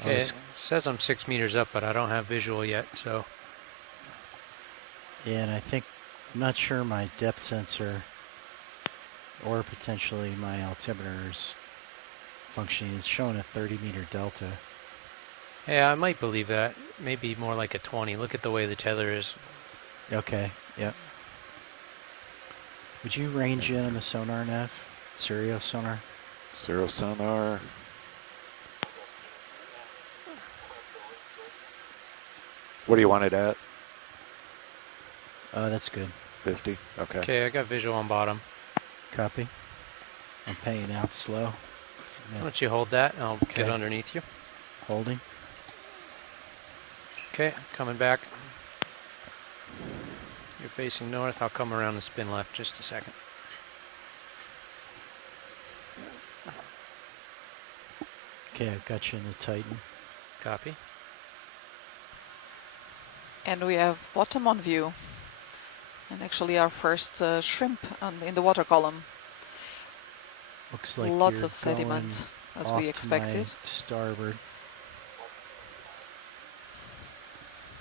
Okay, it says I'm 6 meters up, but I don't have visual yet, so. Yeah, and I'm not sure my depth sensor or potentially my altimeter is functioning. It's showing a 30-meter delta. Yeah, I might believe that. Maybe more like a 20. Look at the way the tether is. Okay, yep. Would you range in on the sonar, Nav? Serial sonar? Serial sonar. What do you want it at? That's good. 50? Okay. Okay, I got visual on bottom. Copy. I'm paying out slow. Why don't you hold that, and I'll get underneath you. Holding. Okay, coming back. You're facing north. I'll come around and spin left just a second. Okay, I've got you in the Titan. Copy. And we have bottom on view. And actually our first shrimp in the water column. Looks like lots you're of sediment, as we expected. Starboard.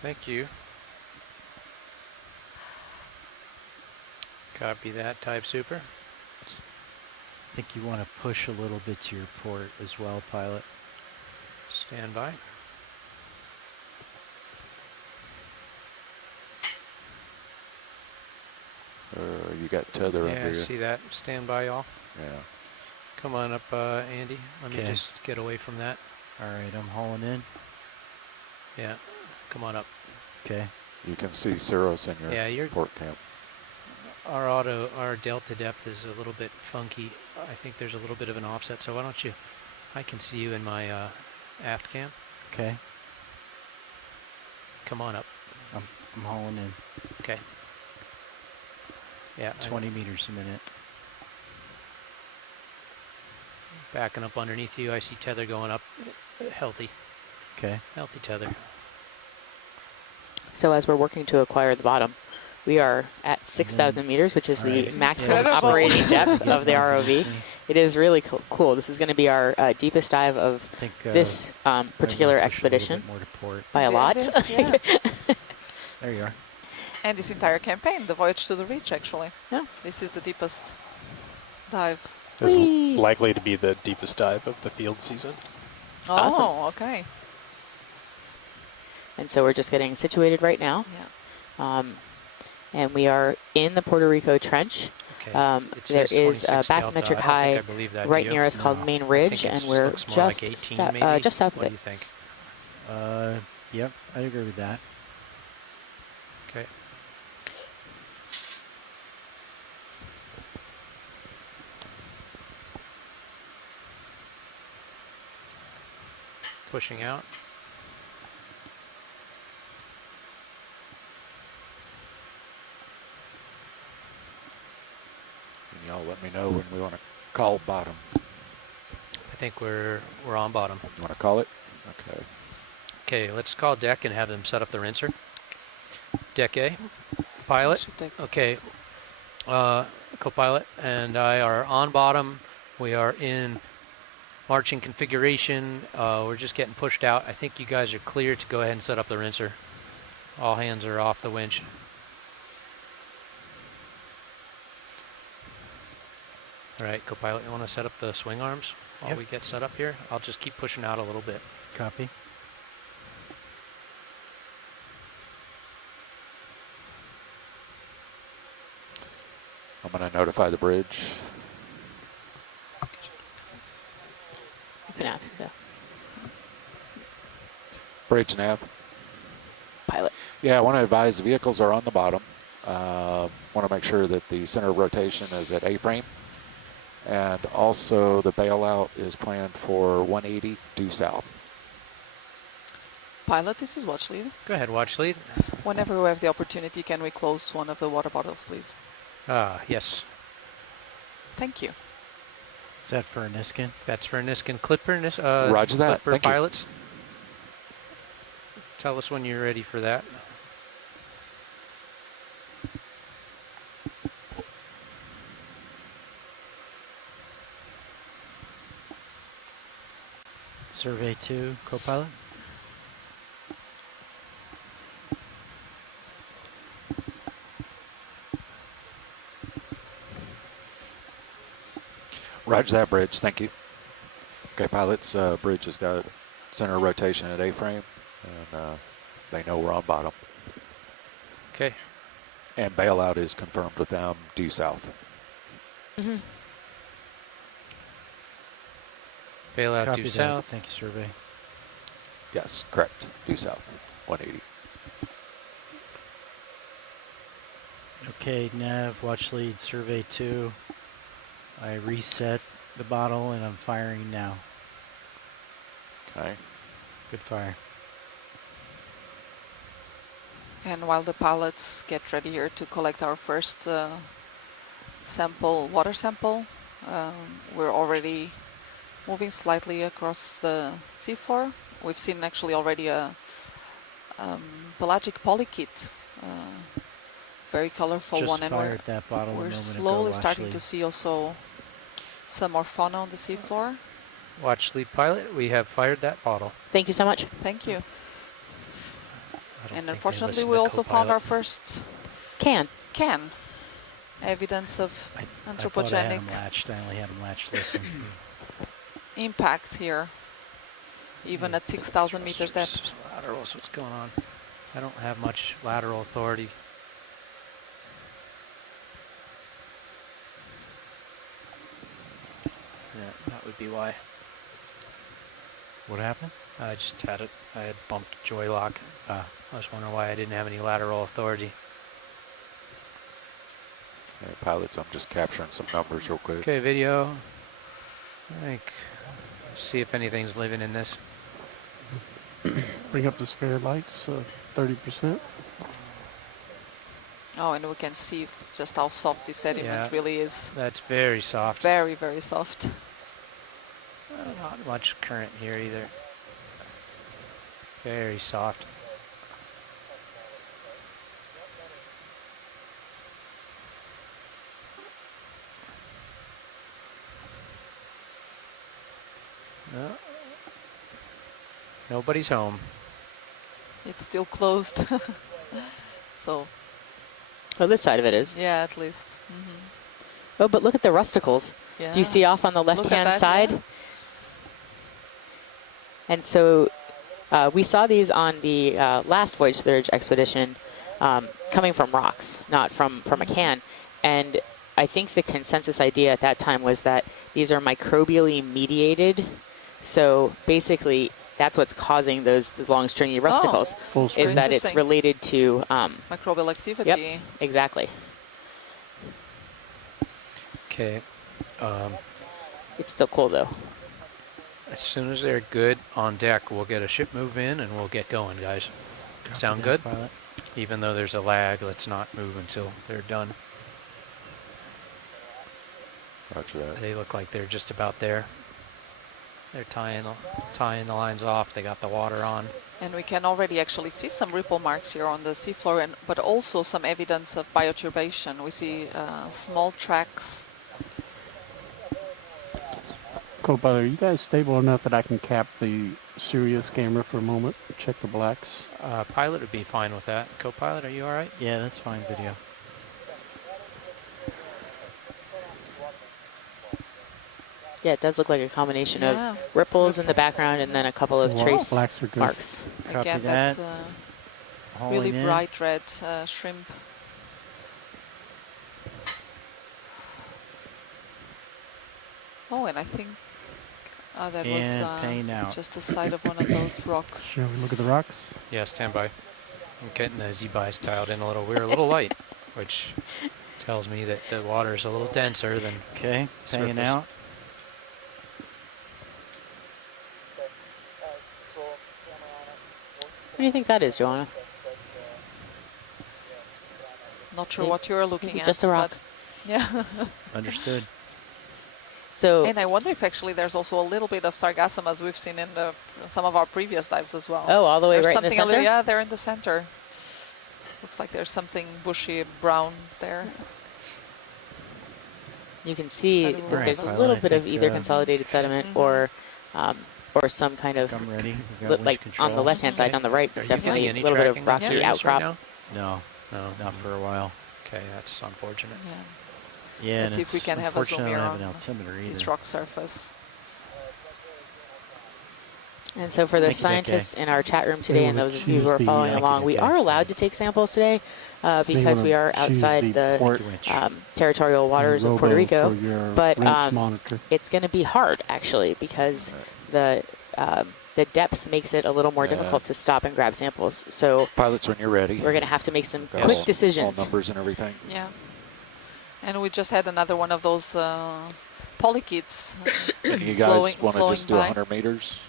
Thank you. Copy that, type super. I think you want to push a little bit to your port as well, pilot. Stand by. You got tether Yeah, under I you. see that. Stand by, y'all. Yeah. Come on up, Andy. Let me just get away from that. All right, I'm hauling in. Yeah, come on up. Okay. You can see Ceros in your port camp. Our delta depth is a little bit funky. I think there's a little bit of an offset, so why don't you, I can see you in my aft cam. Okay. Come on up. I'm hauling in. Okay. Yeah. 20 meters a minute. Backing up underneath you. I see tether going up. Healthy. Okay. Healthy tether. So as we're working to acquire the bottom, we are at 6,000 meters, which is the maximum operating depth of the ROV. It is really cool. This is going to be our deepest dive of this particular expedition by a lot. Yeah. There you are. And this entire campaign, the voyage to the reach, actually. Yeah. This is the deepest dive. This is likely to be the deepest dive of the field season. Oh, Awesome. Okay. And so we're just getting situated right now. Yeah. And we are in the Puerto Rico Trench. Okay. There is a bathymetric high right near us No. called Main Ridge, and we're just, like 18, just south of what it. do you think? Yep, I agree with that. Okay. Pushing out. And y'all let me know when we want to call bottom. I think we're on bottom. You want to call it? Okay. Okay, let's call deck and have them set up the rinser. Deck A, pilot. Okay, co-pilot and I are on bottom. We are in marching configuration. We're just getting pushed out. I think you guys are clear to go ahead and set up the rinser. All hands are off the winch. All right, co-pilot, you want to set up the swing arms while we get set up here? I'll just keep pushing out a little bit. Copy. I'm going to notify the bridge. You can have, yeah. Bridge nav. Pilot. Yeah, I want to advise the vehicles are on the bottom. Want to make sure that the center of rotation is at A-frame. And also the bailout is planned for 180 due south. Pilot, this is watch lead. Go ahead, watch lead. Whenever we have the opportunity, can we close one of the water bottles, please? Yes. Thank you. Is that for a Niskin? That's for Niskin Clipper. Roger that. Clipper Thank you. pilots. Tell us when you're ready for that. Survey 2, co-pilot. Roger that, bridge. Thank you. Okay, pilots, bridge has got center rotation at A-frame, and they know we're on bottom. Okay. And bailout is confirmed with them due south. Mm-hmm. Bailout Copy due that. south. Thank you, survey. Yes, correct. Due south, 180. Okay, nav, watch lead, survey 2. I reset the bottle and I'm firing now. Okay. Good fire. And while the pilots get ready here to collect our first water sample, we're already moving slightly across the seafloor. We've seen actually already a pelagic polychaete, very colorful Just one, and fired that bottle a we're moment slowly ago, starting actually. to see also some more fauna on the seafloor. Watch lead pilot. We have fired that bottle. Thank you so much. Thank you. I don't And think they unfortunately, listen we to also found co-pilot. our first Can. evidence of I thought I had anthropogenic him latched. I only had him latched. Listen. impact here, even at 6,000 meters depth. Laterals, what's going on? I don't have much lateral authority. Yeah, that would be why. What happened? I just had it. I had bumped joy lock. Ah, I was wondering why I didn't have any lateral authority. Okay, pilots, I'm just capturing some numbers real quick. Okay, video. See if anything's living in this. Bring up the spare lights, 30%. Oh, and we can see just how soft this sediment Yeah. really is. That's very soft. Very, very soft. Not much current here either. Very soft. No. Nobody's home. It's still closed. So, Oh, this side of it is. yeah, at least. Oh, but look at the rusticles. Yeah. Do you see off on the Look at left-hand that, side? yeah. And so we saw these on the last Voyage Third expedition coming from rocks, not from a can. And I think the consensus idea at that time was that these are microbially mediated. So basically, that's what's causing those long stringy rusticles, Full is that it's Interesting. related to, Microbial activity. exactly. Okay. It's still cool, though. As soon as they're good on deck, we'll get a ship move in and we'll get going, guys. copy Sound that, good? pilot. Even though there's a lag, let's not move until they're done. Roger that. They look like they're just about there. They're tying the lines off. They got the water on. And we can already actually see some ripple marks here on the seafloor, but also some evidence of bioturbation. We see small tracks. Co-pilot, are you guys stable enough that I can cap the Sirius camera for a moment? Check the blacks. Pilot would be fine with that. Co-pilot, are you all right? Yeah, that's fine video. Yeah, it does look like a combination Yeah. of ripples in the background and then a couple of trace Blacks are good. marks. Copy Again, that. that's Hauling really in. bright red shrimp. Oh, and I think that And paying was out. just the side of one of those rocks. Shall we look at the rocks? Yeah, stand by. I'm getting the Z-Buys dialed in a little. We're a little light, which tells me that the water is a little denser than Okay, paying surface. out. What do you think that is, Joanna? Not sure Maybe- what you're looking maybe at. just a rock. but- Yeah. Understood. So And I wonder if actually there's also a little bit of sargassum, as we've seen in some of our previous dives as well. oh, all the way There's right in the something a little, center? yeah, they're in the center. Looks like there's something bushy brown there. You can see I don't that know. there's a Right, little I bit of think, either consolidated sediment or or some kind of, I'm ready. We've got winch like control. on the left-hand side, Okay. on the right, Are there's you getting definitely any a little bit of tracking rocky Sirius outcrop. right No, now? not for a while. Okay, that's unfortunate. Yeah. Yeah, Let's see if we can have a zoom unfortunately, I here don't have an on altimeter this either. rock surface. And so for the Thank you, Vic. scientists in our chat room today They and wanna those of you who choose are the, following Thank you, along, we Vic. are allowed to take samples today because we are choose outside the port Winch. territorial waters of Puerto logo Rico. for your But wrench monitor. it's going to be hard, actually, because the depth makes it a little more difficult to stop and grab samples. So Pilots, when you're ready. we're going to have to make some Got quick all decisions. numbers and everything. Yeah. And we just had another one of those polykits And you guys want to flowing just do by. 100 meters?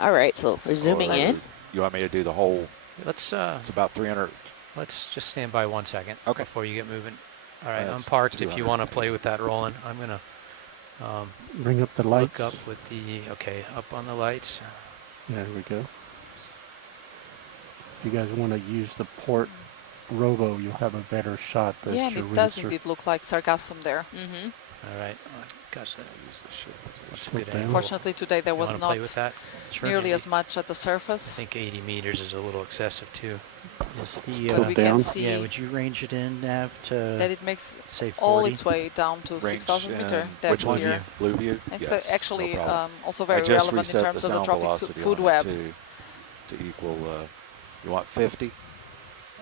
All right, so we're zooming Or in. You want me to do the whole? Let's It's about 300. let's just stand by 1 second Okay. before you get moving. All right, I'm That's parked. If 200. you want to play with that rolling, I'm gonna Bring up the lights. look up with the up on the lights. There we go. If you guys want to use the port logo, you'll have a better shot. At Yeah, and your it does rinser. indeed look like sargassum there. Mm-hmm. All right, gosh, that Use the ship as a- that's a Slow good down. angle. Fortunately, today there You was wanna play with not that? nearly Maybe. as much at the I surface. think 80 meters is a little excessive too. Is the But we can down. see yeah? Would you range it in, Nav, that to it makes say 40? all its way down to Range 6,000 meter and depth which one? here. Blue view? It's Yes, actually no problem. also I very just relevant in reset terms the of the sound trophic velocity food on it web. to equal, you want 50?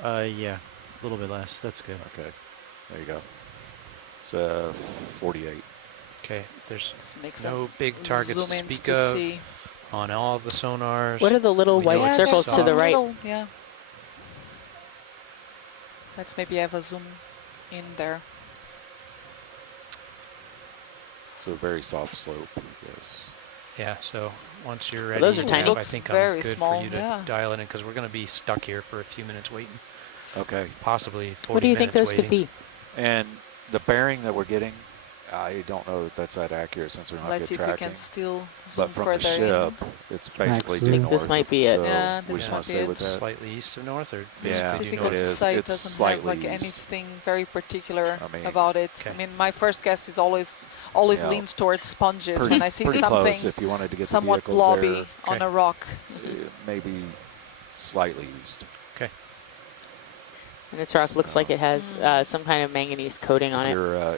Yeah, a little bit less. That's good. Okay, there you go. It's 48. Okay, there's Let's make no some big targets zoom to ins speak to of see. on all of the sonars. What are the little We know white it's circles soft. to the right? Yeah. Let's maybe have a zoom in there. It's a very soft slope, yes. Yeah, so once you're ready, those are tiny. Nav, I Looks think very I'm good small, for you to yeah. dial it in because we're going to be stuck here for a few minutes waiting, Okay, possibly 40 What do you think minutes those could waiting. be? and the bearing that we're getting, I don't know that that's that accurate since we don't have Let's see good if we tracking. can still zoom But from the further ship, it's basically zoom. due I think this north, might be it. So Yeah, we this just might want to be stay it. with that. Slightly east of north, or Yeah, east in. to due Difficult north? to is. say. It It's doesn't have slightly like east. anything very particular I mean- about it. Okay. I mean, my first guess is always Yeah. leans towards sponges. Pretty, When I see pretty something close if you wanted to get the somewhat vehicles blobby there, on Okay. a rock. maybe slightly east. Okay. And this rock looks like it has some kind of manganese coating on it.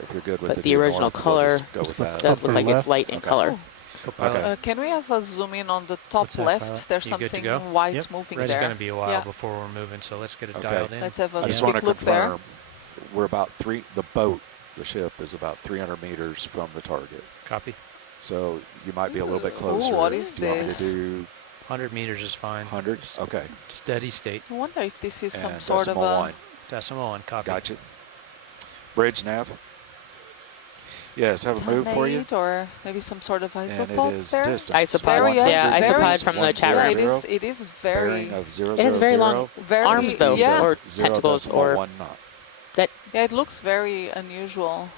If you're good with But the the due original north, we'll color just go with that. It does look Upper like it's left. light in Okay. color. Co-pilot, Okay. Can we have a zoom in on the top What's that, left? pilot? There's You good to something go? white Yep. moving it's there. going to be a while Yeah. before we're moving, so let's get it Okay. dialed in. Let's have a I just quick want to look there. confirm, we're about the boat, the ship, is about 300 meters from the target. Copy. So you might be a little bit Ooh, closer. what is Do you want me this? to do 100 meters is fine. 100? Just Okay. Steady state. I wonder if this is some And sort of decimal a... one. Decimal one, copy. Gotcha. Bridge nav. Yes, have a move for you. Tonnate or maybe some sort of And isopod it is there. distance. Isopod. Very, Yeah, very- isopod from the chat Yeah, room. it is very, Bearing of 000. It has very long very arms, though, yeah. or tentacles, or 0.1 knot. Yeah, it looks very unusual.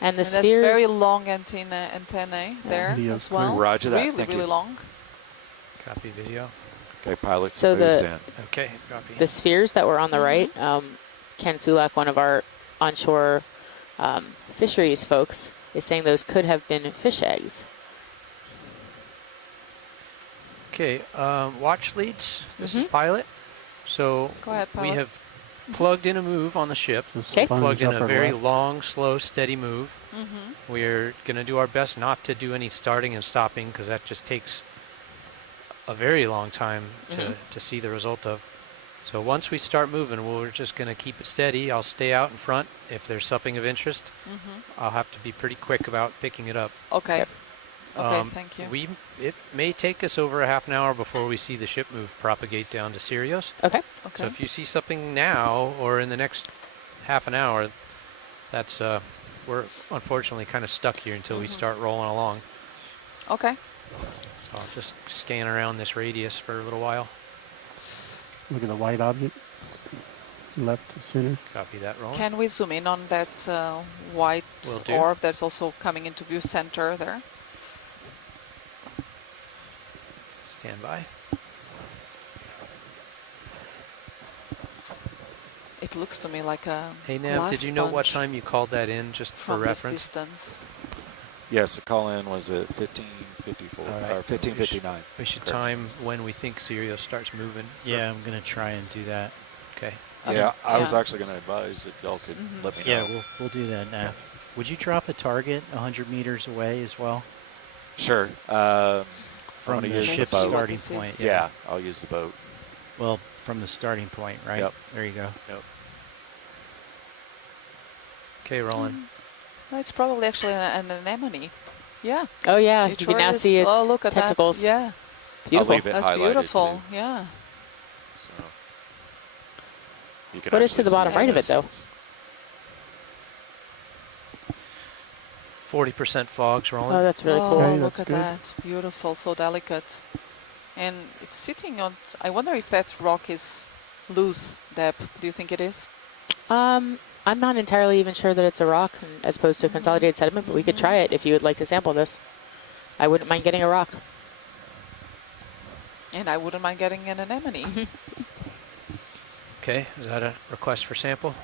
and the And that's spheres. very long antennae there Video as well. Roger that. Really, Thank really you. long. Copy video. Okay, pilot So moves the- in. Okay, copy. The spheres that were on the right, Ken Sulak, one of our onshore fisheries folks, is saying those could have been fish eggs. Okay, watch leads. This is pilot. So Go ahead, we pilot. have plugged in a move on the ship. The Okay. sponge Plugged in a upper very left. long, slow, steady move. Mm-hmm. We're going to do our best not to do any starting and stopping because that just takes a very long time to see the result of. So once we start moving, we're just going to keep it steady. I'll stay out in front. If there's something of interest, I'll have to be pretty quick about picking it up. Okay. Yep. Okay, thank you. It may take us over a half an hour before we see the ship move propagate down to Sirius. Okay. Okay. So if you see something now or in the next half an hour, that's we're unfortunately kind of stuck here until we start rolling along. Okay. So I'll just scan around this radius for a little while. Look at the white object. Left to center. Copy that rolling. Can we zoom in on that white Will do. orb that's also coming into view center there? Stand by. It looks to me like a Hey Nav, glass did you know what sponge time you called that in just for from this reference? distance. Yes, the call-in was at 15:54 All right. or 15:59. We should Correct. time when we think Sirius starts moving. Yeah, I'm gonna try and do that. Okay. Yeah, I was Yeah. actually going to advise that y'all could let me know. Yeah, we'll do that now. Would you drop a target 100 meters away as well Sure. from gonna the use the ship's boat. starting This is- point? Yeah, I'll use the boat. Well, from the starting point, right? Yep. There you go. Yep. Okay, rolling. No, it's probably actually an anemone. Yeah. Oh yeah, it you sure can now is. see its Oh, look at tentacles. that. Yeah. Beautiful. I'll leave it That's highlighted beautiful. too. Yeah. So you can What is to actually the bottom see right of it, though? this. 40% fogs rolling. Oh, that's really oh, cool. Okay, look that's at good. that. Beautiful, so delicate. And it's sitting on, I wonder if that rock is loose, Deb. Do you think it is? I'm not entirely even sure that it's a rock as opposed to consolidated sediment, but we could try it if you would like to sample this. I wouldn't mind getting a rock. And I wouldn't mind getting an anemone. Okay, is that a request for sample?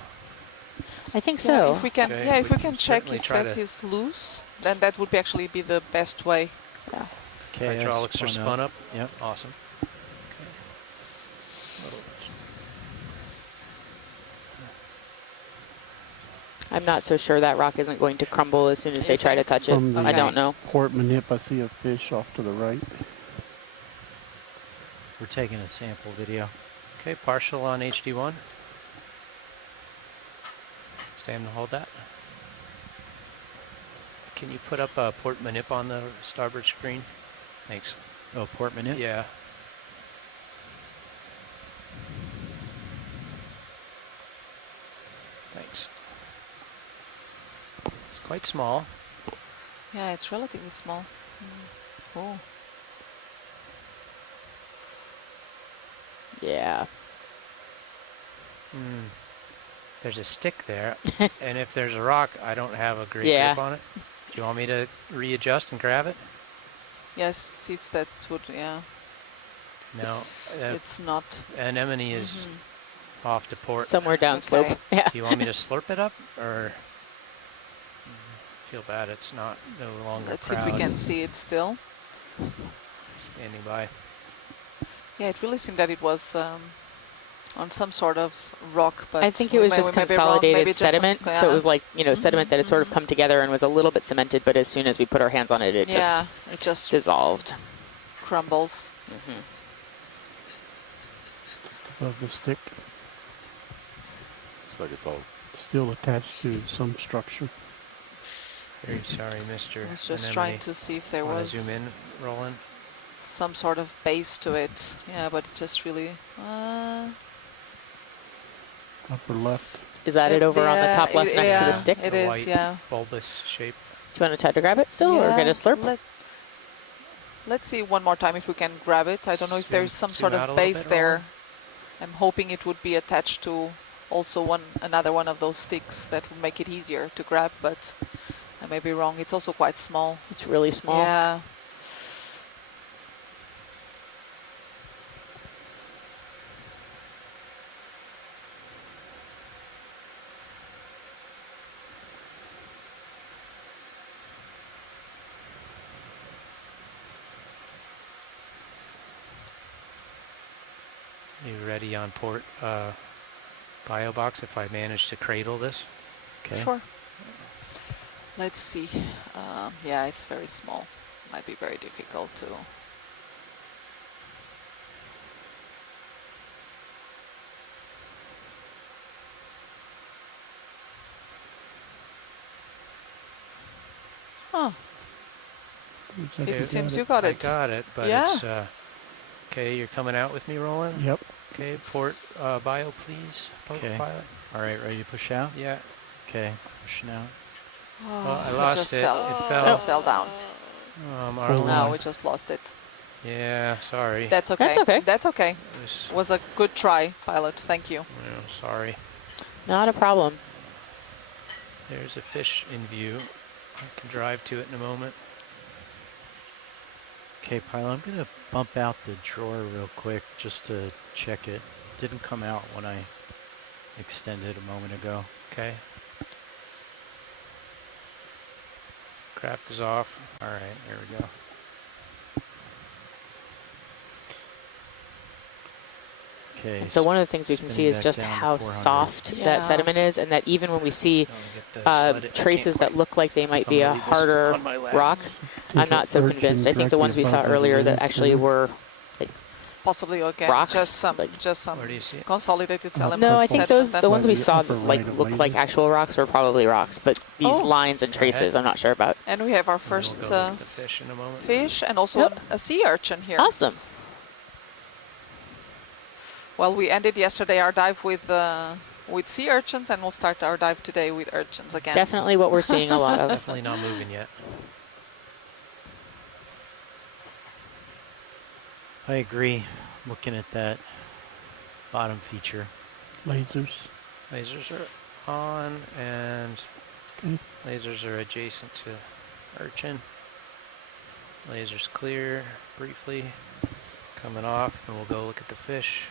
I think Yeah, so. if we can, Okay, yeah, if we we can can check certainly if try that to- is loose, then that would be actually be the best way. Yeah. Okay, Hydraulics are spun up. Yep. Awesome. I'm not so sure that rock isn't going to crumble as soon as they You try to think? touch it. From the I don't know. Port Manip, I see a fish off to the right. We're taking a sample video. Okay, partial on HD1. Stand and hold that. Can you put up a port manip on the starboard screen? Thanks. Oh, Port Manip? Yeah. Thanks. It's quite small. Yeah, it's relatively small. Oh, Yeah. Mm. There's a stick there, and if there's a rock, I don't have a great Yeah. grip on it. Do you want me to readjust and grab it? yes, see if that would, yeah, No. it's not. Anemone is off to port. Somewhere downslope. Okay. Yeah. Do you want me to slurp it up, or feel bad it's not no longer Let's see if proud we can see it still. standing by? Yeah, it really seemed that it was on some sort of rock, but I think it we was may- just we may be wrong. consolidated Maybe just some- sediment. So yeah. it was like, sediment that had sort of come together and was a little bit cemented, but as soon as we put our hands on it, it Yeah, it just just dissolved. crumbles. Above the stick, Looks like it's all. still attached to some structure. Very sorry, Mr. I was just Anemone. trying to see if there Wanna was zoom in, Roland? some sort of base to it. Yeah, but it just really. Upper left. Is that it over on the top left next to the yeah, stick? It The is, white yeah. bulbous shape. Do you want to try to grab it still or get a slurp? Let's see one more time if we can grab it. I don't know if Zoom- there's some zoom sort out of a little base bit, there. Roland. I'm hoping it would be attached to also another one of those sticks that would make it easier to grab, but I may be wrong. It's also quite small. It's really small. Yeah. You ready on port bio box if I manage to cradle this? Okay. Sure. Let's see. Yeah, it's very small. Might be very difficult to. Oh, Looks like it you seems got you got I it. got it, but Yeah. it's okay. You're coming out with me, Roland. Yep. Okay, port bio, please. Okay. Pilot. All right, ready to push out? Yeah. Okay, pushing out. I it lost just it. Fell. It It fell. just fell down. Marlon. No, we just lost it. Yeah, sorry. That's okay. That's okay. That's okay. It was- Was a good try, pilot. Thank you. yeah, sorry. Not a problem. There's a fish in view. I can drive to it in a moment. Okay, pilot, I'm gonna bump out the drawer real quick just to check it. Didn't come out when I extended a moment ago. Okay. Craft is off. All right, here we go. Okay. And so one of the things we can see is just how soft that sediment is, and that even when we see traces that look like they might be a harder rock, I'm not so convinced. I think the ones we saw earlier that actually were Possibly again, rocks, just some Where do you see it? consolidated sediment. No, I think sediment the ones we the saw upper that right of looked like lasers. actual rocks were probably rocks, but these Oh. lines and traces I'm not sure about. And we have our And then first we'll go look at the fish in a moment. fish and also Yep. a sea urchin here. Awesome. Well, we ended yesterday our dive with sea urchins, and we'll start our dive today with urchins again. Definitely what we're seeing a lot of. Definitely not moving yet. I agree. Looking at that bottom feature. Lasers. Lasers are on, and Okay. lasers are adjacent to urchin. Lasers clear briefly. Coming off, and we'll go look at the fish.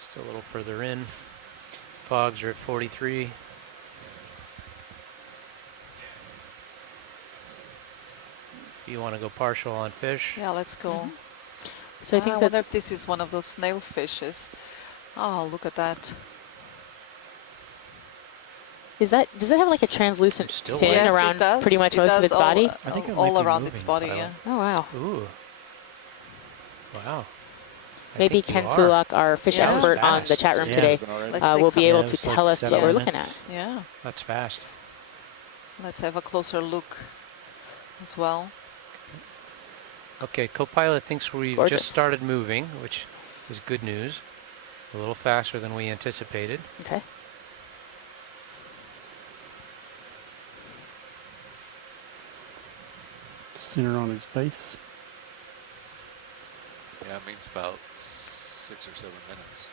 Just a little further in. Fogs are at 43. You want to go partial on fish? Yeah, let's go. So I think wonder that's if this is one of those snail fishes. Oh, look at that. does it have like a translucent Still fin Yes, it around does. pretty much It most of does its body? I think it all might be around moving, its body, but I yeah. don't- Oh wow. Ooh. Wow. I Maybe think you Ken are. Sulak, our fish Yeah. expert That was on the chat room fast. today, Let's take will be some- able Yeah, to it was like tell us 7 what we're looking minutes. at. Yeah, That's fast. let's have a closer look as well. Okay, Copilot thinks we've Gorgeous. just started moving, which is good news. A little faster than we anticipated. Okay. Center on his face. Yeah, it means about 6 or 7 minutes.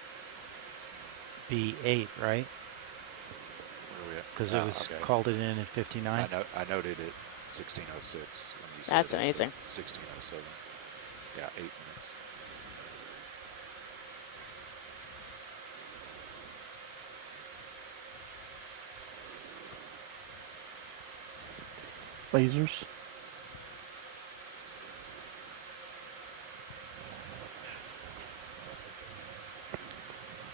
Be 8, right? Where are we at? Because Oh, it was okay. called it in at 59. I noted it 1606 when you That's said amazing. 1607. Yeah, 8 minutes. Lasers.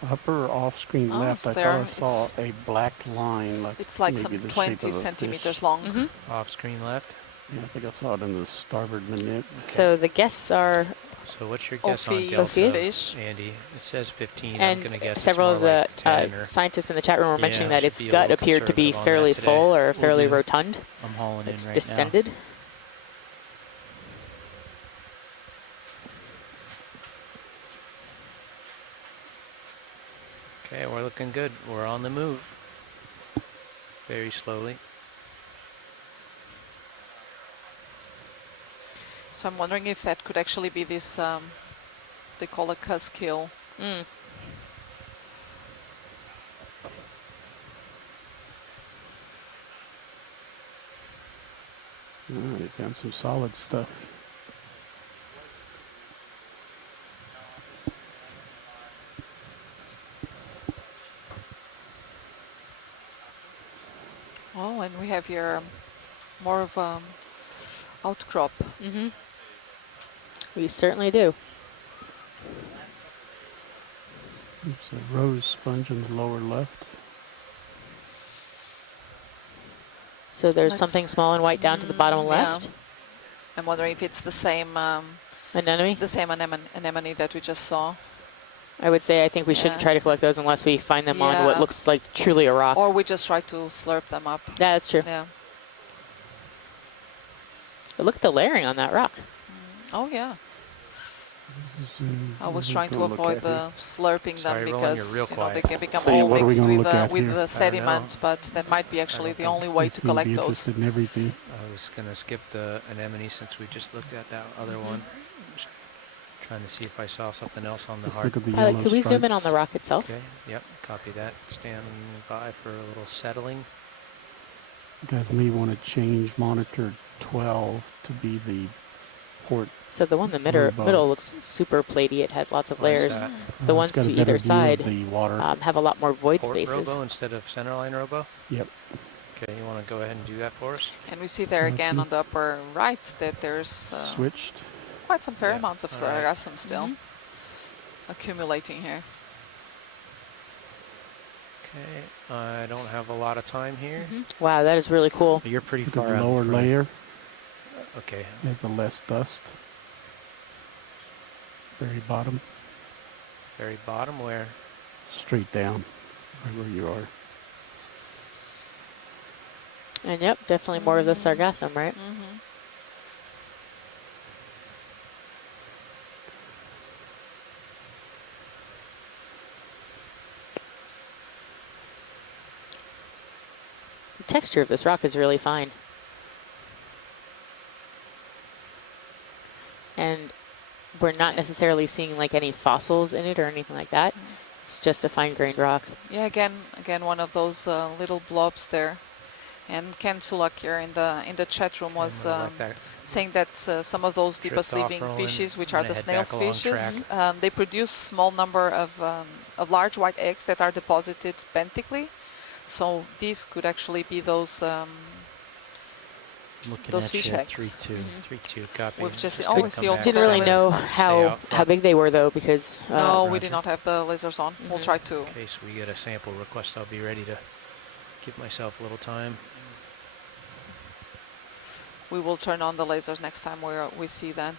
Upper off-screen Oh, left, so I there thought I saw it's- a black line. Like It's like maybe some the shape 20 of a centimeters fish. long. Mm-hmm. Off screen left. Yeah, I think I saw it in the starboard minute. So the guests are, So what's your guess on Ophi delta, fish. Andy? It says 15. I'm and going to guess several it's of more the like 10 or scientists in the chat room were Yeah, mentioning that should its be a gut little appeared to be conservative on fairly that full today. or fairly do. rotund. I'm hauling It's in right distended. Okay, we're looking good. We're on the move. Very slowly. So I'm wondering if that could actually be this, they call a cuskill. Mm. Oh, they found some solid stuff. Oh, and we have here more of outcrop. Mm-hmm. We certainly do. There's a rose sponge in the lower left. So there's Let's- something small and white down to the bottom Yeah. left. I'm wondering if it's the same Anemone. anemone that we just saw. I would say I think we shouldn't Yeah. try to collect those unless we find them on what Yeah. looks like truly a rock. Or we just try to slurp them up. Yeah, that's true. Yeah. But look at the layering on that rock. Oh, yeah. I was What are we trying to gonna look avoid at the slurping Sorry, them Roland, because you're real they quiet. can become So all what are we mixed gonna with look at with here? the sediment, but that might be actually the only way to Seem collect be those. interested in everything. I was going to skip the anemone since we just looked at that other one. Just trying to see if I saw something else on the Just hard. look at the Pilot, yellow could we zoom in stripes. on the rock itself? Okay, yep, copy that. Stand by for a little settling. You guys may want to change monitor 12 to be the port So the one in the middle looks super platey. It has lots of Why is layers. that? The It's ones got a to better either view of side the water. have a lot more void Port spaces. robo instead of centerline robo? Yep. Okay, you want to go ahead and do that for us? And we see there again Okay. on the upper right that there's Switched. quite some fair Yeah, amounts of all right. sargassum still Mhm. accumulating here. Okay, I don't have a lot of time here. Wow, that is really cool. You're pretty Look at far the out in lower front. layer. Okay, There's a less dust. Very bottom. very bottom where? Straight down. Right where you are. And yep, definitely more of the sargassum, right? Mm-hmm. The texture of this rock is really fine. And we're not necessarily seeing like any fossils in it or anything like that. It's just a fine-grained rock. Yeah, again, one of those little blobs there. And Ken Sulak here in the chat room was I'm gonna let that saying that some of those deepest drift off, living Roland. fishes, which I'm are gonna the head snail back along fishes, track. they produce small number of large white eggs that are deposited benthically. So these could actually be those Looking those at fish you, eggs. 3-2. 3-2 copy. We've just Just always come see back also Didn't really Stay know out how front. big they were though, because no, we Roger. did not have the lasers on. We'll Mhm. try to. In case we get a sample request, I'll be ready to give myself a little time. We will turn on the lasers next time we see them.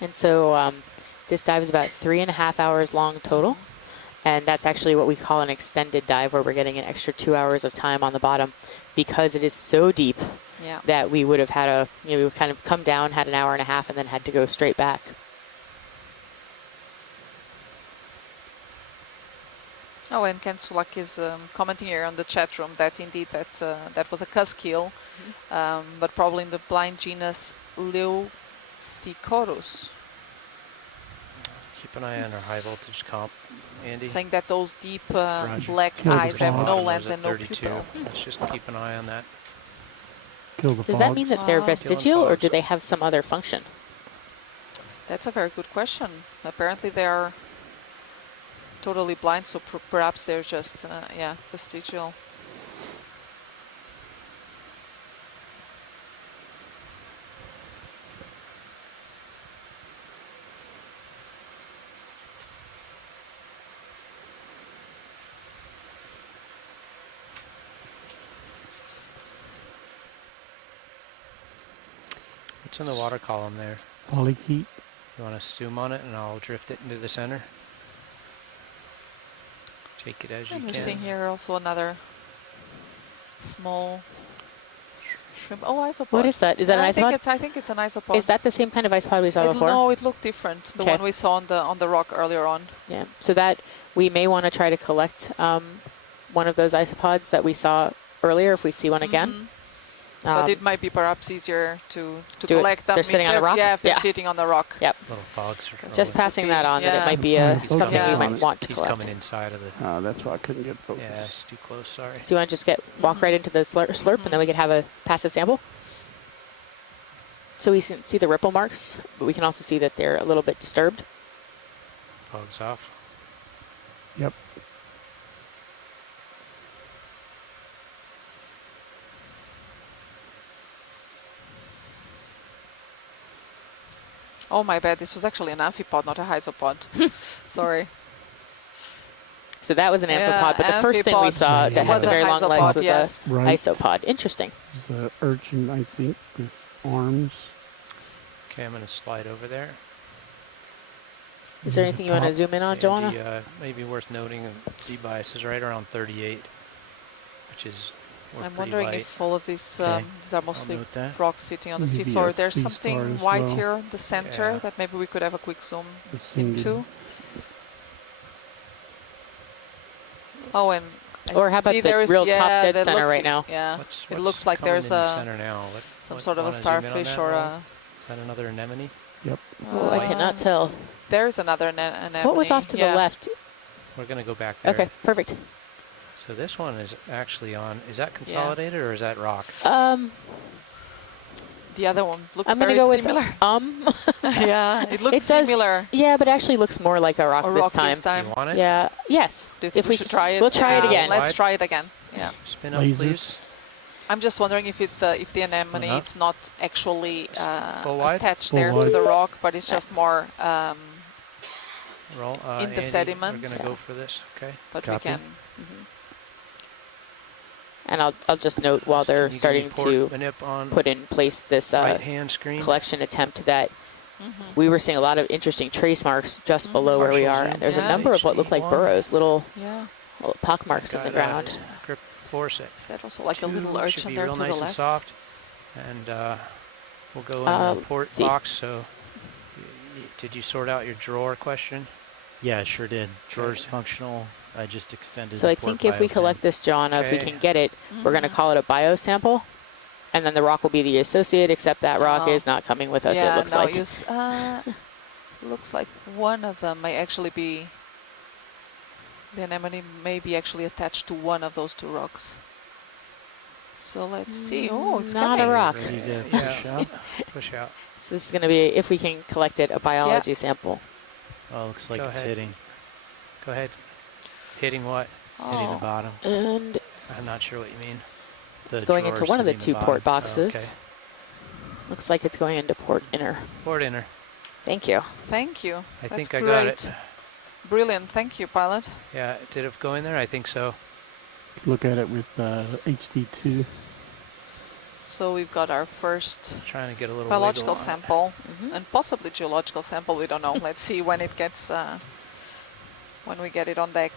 and so this dive is about 3.5 hours long total. And that's actually what we call an extended dive, where we're getting an extra 2 hours of time on the bottom, because it is so deep Yeah. that we would have had we would kind of come down, had an hour and a half, and then had to go straight back. Oh, and Ken Sulak is commenting here on the chat room that indeed that was a cuskeel, but probably in the blind genus Leucicorus, Keep an eye on our high voltage comp, Andy. saying that those deep Roger. black Kill the eyes have fog. no Bottom lens is at and no 32. pupil. Let's just keep an eye on that. Kill the Does fog. that mean that they're Killing vestigial, or fogs. do they have some other function? That's a very good question. Apparently they are totally blind, so perhaps they're just vestigial. What's in the water column there? Polychaete. You want to zoom on it and I'll drift it into the center? Take it as you And we're can. seeing here also another small shrimp. Oh, isopod. What is that? Is that an I think isopod? I think it's an isopod. Is that the same kind of isopod we saw before? No, it looked different. The Okay. one we saw on the rock earlier on. Yeah. So that we may want to try to collect one of those isopods that we saw earlier if we see one again. Mhm. But it might be perhaps easier to do it- collect them. they're if sitting on a rock? Yeah, if they're Yeah. sitting on the rock. Yep. Little fogs are Just rolling. passing that on, that Yeah. it might be He's something coming you might on. want to He's collect. coming inside of the... That's why I couldn't get focus. Yeah, it's too close, sorry. So you want to just walk right into the slurp, and then we could have a passive sample? So we can see the ripple marks, but we can also see that they're a little bit disturbed. Fogs off. Yep. Oh, my bad. This was actually an amphipod, not a isopod. Sorry. So that was an Yeah, amphipod, but the first thing we amphipod. saw It that had was the a very long isopod, legs was yes. a Right. isopod. Interesting. There's an urchin, I think, with arms. Okay, I'm going to slide over there. Is there anything you want to zoom in on, Joanna? Andy, maybe worth noting, Z-bias is right around 38, which is we're I'm pretty wondering light. if all of these Okay. these are mostly note that. rocks sitting on the Maybe seafloor. a There's sea something star as white well. here in the center Yeah. that maybe we could have a quick zoom The single- into. Oh, and I Or how about see the there is, real top yeah, dead that center looks right like- now? Yeah, What's it looks like coming there's in the a center now? some sort of a wanna zoom in on starfish that, or Roland? a. Is that another anemone? Oh, I cannot tell. There's another anemone. What was off to yeah. the left? We're going to go back there. Okay, perfect. So this one is actually on, is that consolidated or is that rock? The other one looks I'm going to very go similar. with Yeah, it looks It does- similar. Yeah, but actually looks more like a rock, A this rock time. this time. Do you want it? Yeah. Yes. Do you think we should try it? We'll try it Yeah. again. Let's Wide. try it again. Yeah. Spin up, Lasers. please. I'm just wondering if if the anemone up. it's not actually Full wide? attached Full there to wide. the rock, but it's just more. Roll. In the Andy, sediment. We're going to Yeah. go for this. Okay. But Copy. we can. And I'll just note while they're Can you starting give me port to manip on put in place this right hand screen. collection attempt that we were seeing a lot of interesting trace marks just below where we Partial are. zoom. And there's a Yeah. number of what look like HD1. burrows, little Yeah. pock marks in the Got, ground. Grip force it. Is that also like a Two little should urchin be there real to nice the and left? soft. And we'll go in the let's port see. box. So did you sort out your drawer question? Yeah, I sure did. Drawer's Okay. functional. I just extended So the I port think if we biopin. collect this, John, if we Okay. can get it, we're going to call it a biosample. And then the rock will be the associate, except that rock Oh. is not coming with us, Yeah, it looks no, like. looks like one of them may actually be. The anemone may be actually attached to one of those two rocks. So let's see. Oh, it's Not a coming. rock. Ready to Yeah. push out? Push out. So this is going to be, if we can collect it, a biology sample. Oh, looks like Go it's ahead. hitting. Go ahead. Hitting what? Hitting the Oh, bottom. And I'm not sure what you mean. The it's going into drawer's one of the hitting two bottom. port boxes. Okay. Looks like it's going into port inner. Port inner. Thank you. thank you. I That's think I great. got it. Brilliant. Thank you, pilot. Yeah, did it go in there? I think so. Look at it with HD2. So we've got our first Trying to get a little biological wiggle on it. sample and possibly geological sample. We don't know. Let's see when it gets when we get it on deck.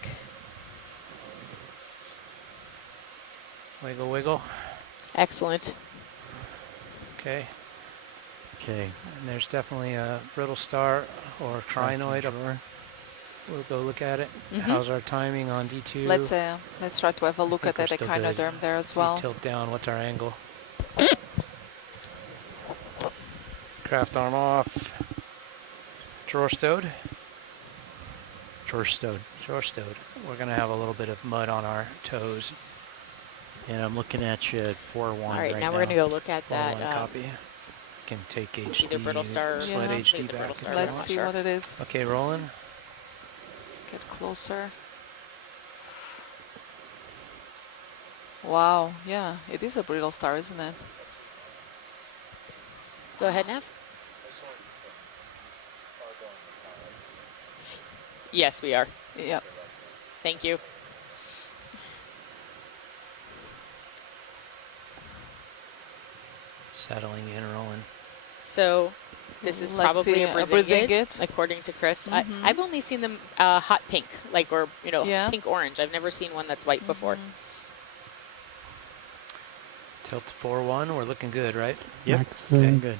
Wiggle, wiggle. Excellent. Okay. Okay. And there's definitely a brittle star or crinoid up. Drawer. We'll go look at it. How's our timing on D2? Let's try to have a look think at we're that still good. echinoderm there as If we well. tilt down, what's our angle? Craft arm off. Drawer stowed. Drawer stowed. Drawer stowed. We're going to have a little bit of mud on our toes. And I'm looking at you at 4-1 All right, right now we're going to go look at Follow that. one copy. Can take HD. either brittle star or sled Yeah. it's HD a brittle back. star, Let's I'm not see sure. what it is. Okay, rolling. Let's get closer. Wow, yeah, it is a brittle star, isn't it? Go ahead, Nev. Yes, we are. Yep. Thank you. Settling in, rolling. So this is Let's probably see, a a Brazingid, Brazingid. according to Chris. Mhm. I've only seen them hot pink, like, or, you know, Yeah. pink orange. I've never seen one that's white before. Tilt to 4-1. We're looking good, right? Yep. Max, Okay, good.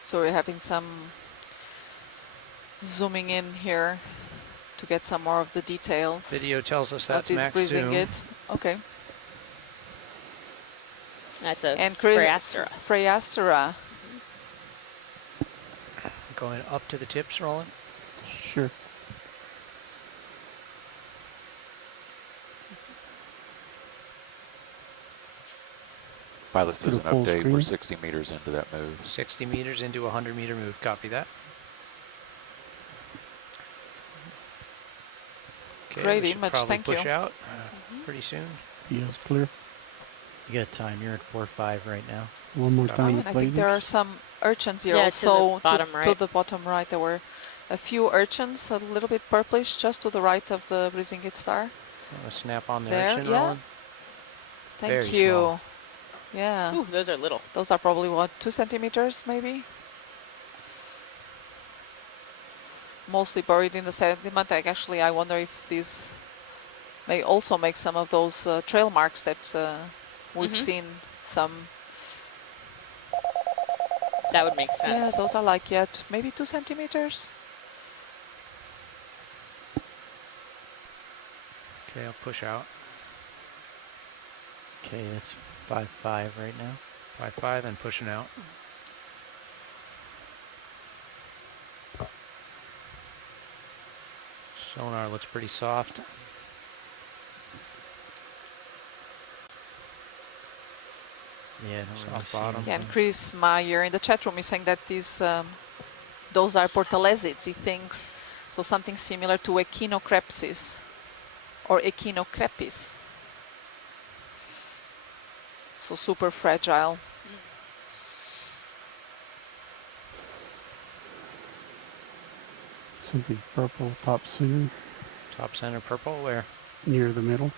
So we're having some zooming in here to get some more of the details Video tells us of that's this max zoom. Brazingid. Okay. That's a And Phrastra. Phrastra. Going up to the tips, rolling. Sure. Pilot says To an the full update. We're screen. 60 meters into that move. 60 meters into a 100-meter move. Copy that. Okay, Great we should image, probably thank push you. out pretty soon. Yes, clear. You got time. You're at 4-5 right now. One more Right, time And with I think there are lasers. some urchins here Yeah, to the also bottom to right. the bottom right. There were a few urchins, a little bit purplish, just to the right of the Brazingid star. I'm gonna snap on the There, urchin, yeah. rolling. Thank Very you. small. Yeah, Ooh, those are little. those are probably what, 2 centimeters maybe? Mostly buried in the sediment. Actually, I wonder if these may also make some of those trail marks that we've Mhm. seen some. That would make Yeah, sense. those are like yet maybe 2 centimeters. Okay, I'll push out. Okay, that's 5-5 right now. 5.5 and pushing out. Sonar looks pretty soft. Yeah, I don't really Soft see bottom. anything. Yeah, and Chris Meyer in the chat room is saying that these, those are portalezids, he thinks. So something similar to Echinocrepis or Echinocrepis. So super fragile. Something purple top center Top center purple, where? near the middle.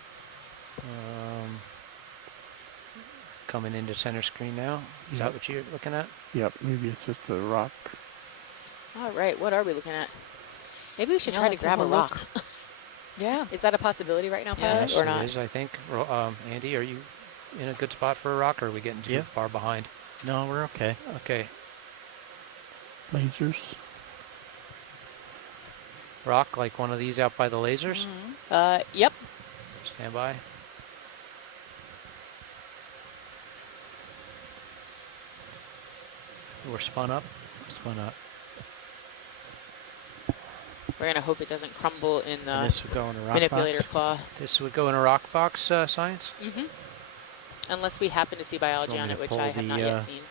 Coming into center screen now. Is Yep. that what you're looking at? Yep, maybe it's just a rock. All right, what are we looking at? Maybe we should Yeah, try to let's grab a have a look. rock. Yeah. Is that a possibility right now, Pilot, Yes, or it not? is, I think. Andy, are you in a good spot for a rock, or are we getting too Yeah. far behind? No, we're okay. Okay. Lasers. Rock, like one of these out by the lasers. Yep. Stand by. We're spun up. Spun up. We're going to hope it doesn't crumble in And the this would go in a rock manipulator box. claw. This would go in a rock box, science. Unless we happen to see biology Want on me it, to which pull I have the, not yet seen.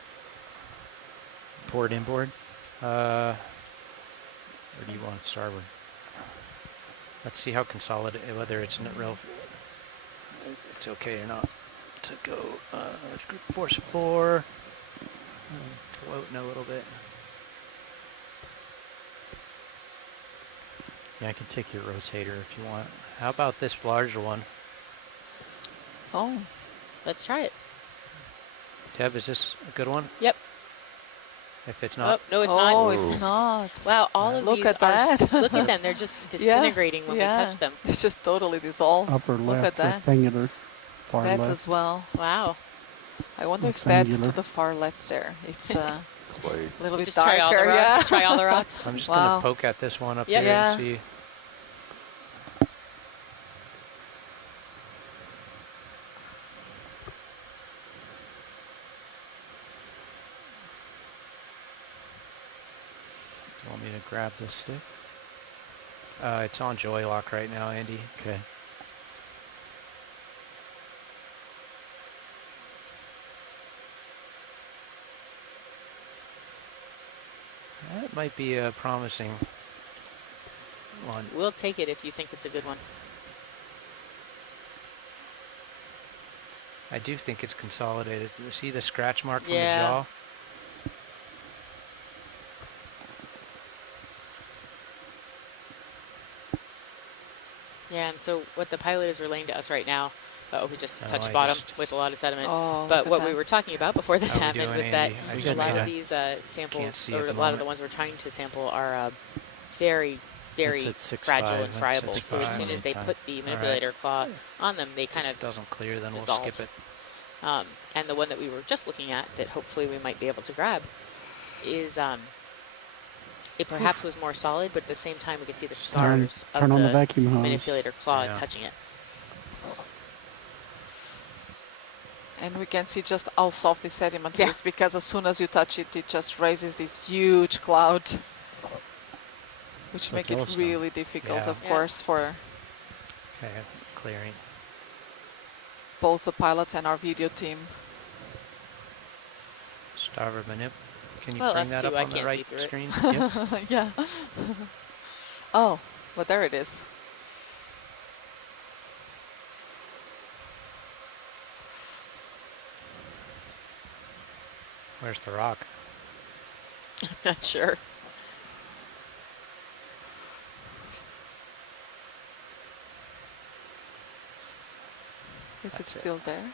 Port inboard, Uh, or do you want starboard? let's see how consolidated, whether it's not real, it's okay or not to go. Group force 4, floating a little bit. Yeah, I can take your rotator if you want. How about this larger one? Oh, Let's try it. Deb, is this a good one? Yep. If it's not, Oh, no, it's oh, not. it's not. Wow, all of Look these at are, that. look at them. They're just disintegrating when we touch them. It's just totally dissolved. Upper Look left at that. rectangular. Far That left. as well. Wow. I wonder if that's to Rectangular. the far left there. It's a Clay. little We bit just try all the darker. rocks. Yeah. Try all the rocks. I'm just Wow. gonna poke at this one up Yep. here Yeah. and see. Do you want me to grab this stick? It's on joy lock right now, Andy. Okay. That might be a promising one. We'll take it if you think it's a good one. I do think it's consolidated. You see the scratch mark from Yeah. the jaw? Yeah, and so what the pilot is relaying to us right now, we just Oh, touched I bottom just- with a lot of sediment. Oh, but look at what that. we were talking about before this How we happened doing, was that Andy? I We just got a lot time. of these samples, see or at a the lot of the moment. ones we're trying to sample are very, very It's at 6.5, fragile and that's friable. at So as 6.5 soon as they anytime. put the All right. manipulator claw on them, they If kind this of doesn't clear, then we'll dissolve. skip it. And the one that we were just looking at that hopefully we might be able to grab is it perhaps was more solid, but at the same time we could see the Turn, scars of turn on the the vacuum hose. manipulator claw Yeah. touching it. And we can see just how soft the sediment Yeah. is, because as soon as you touch it, it just raises this huge cloud, which It's make like it Yellowstone. really difficult, Yeah. of Yeah. course, for Okay, clearing. both the pilots and our video team. Starboard manip. Can you Well, bring us that too, up I on the can't see right through it. screen? Yep. Yeah. Oh, but there it is. Where's the rock? Not sure. Is it That's it. still there?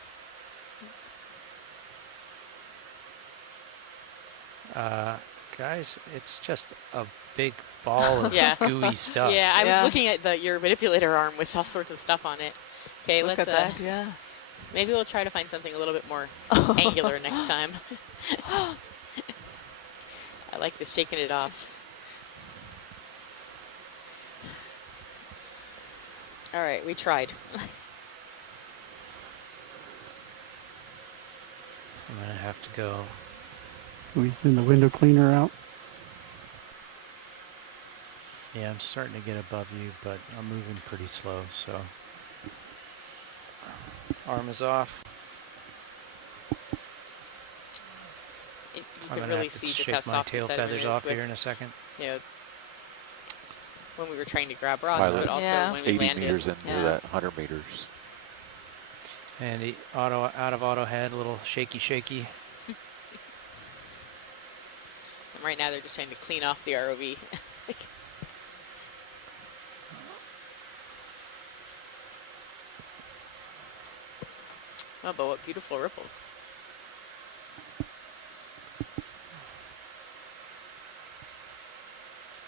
Guys, it's just a big ball of Yeah. gooey stuff. Yeah, I Yeah. was looking at your manipulator arm with all sorts of stuff on it. Okay, Look let's at that. Yeah. maybe we'll try to find something a little bit more angular next time. I like the shaking it off. All right, we tried. I'm going to have to go. We send the window cleaner out. Yeah, I'm starting to get above you, but I'm moving pretty slow, so. Arm is off. You I'm can going to really have to see just shake how my soft the tail sediment feathers is off with, here in a second. you know, when we were trying to grab rocks, Pilot. but also Yeah. when we 80 landed. meters into Yeah. that 100 meters. And he out of auto head, a little shaky. And right now they're just trying to clean off the ROV. Oh, but what beautiful ripples.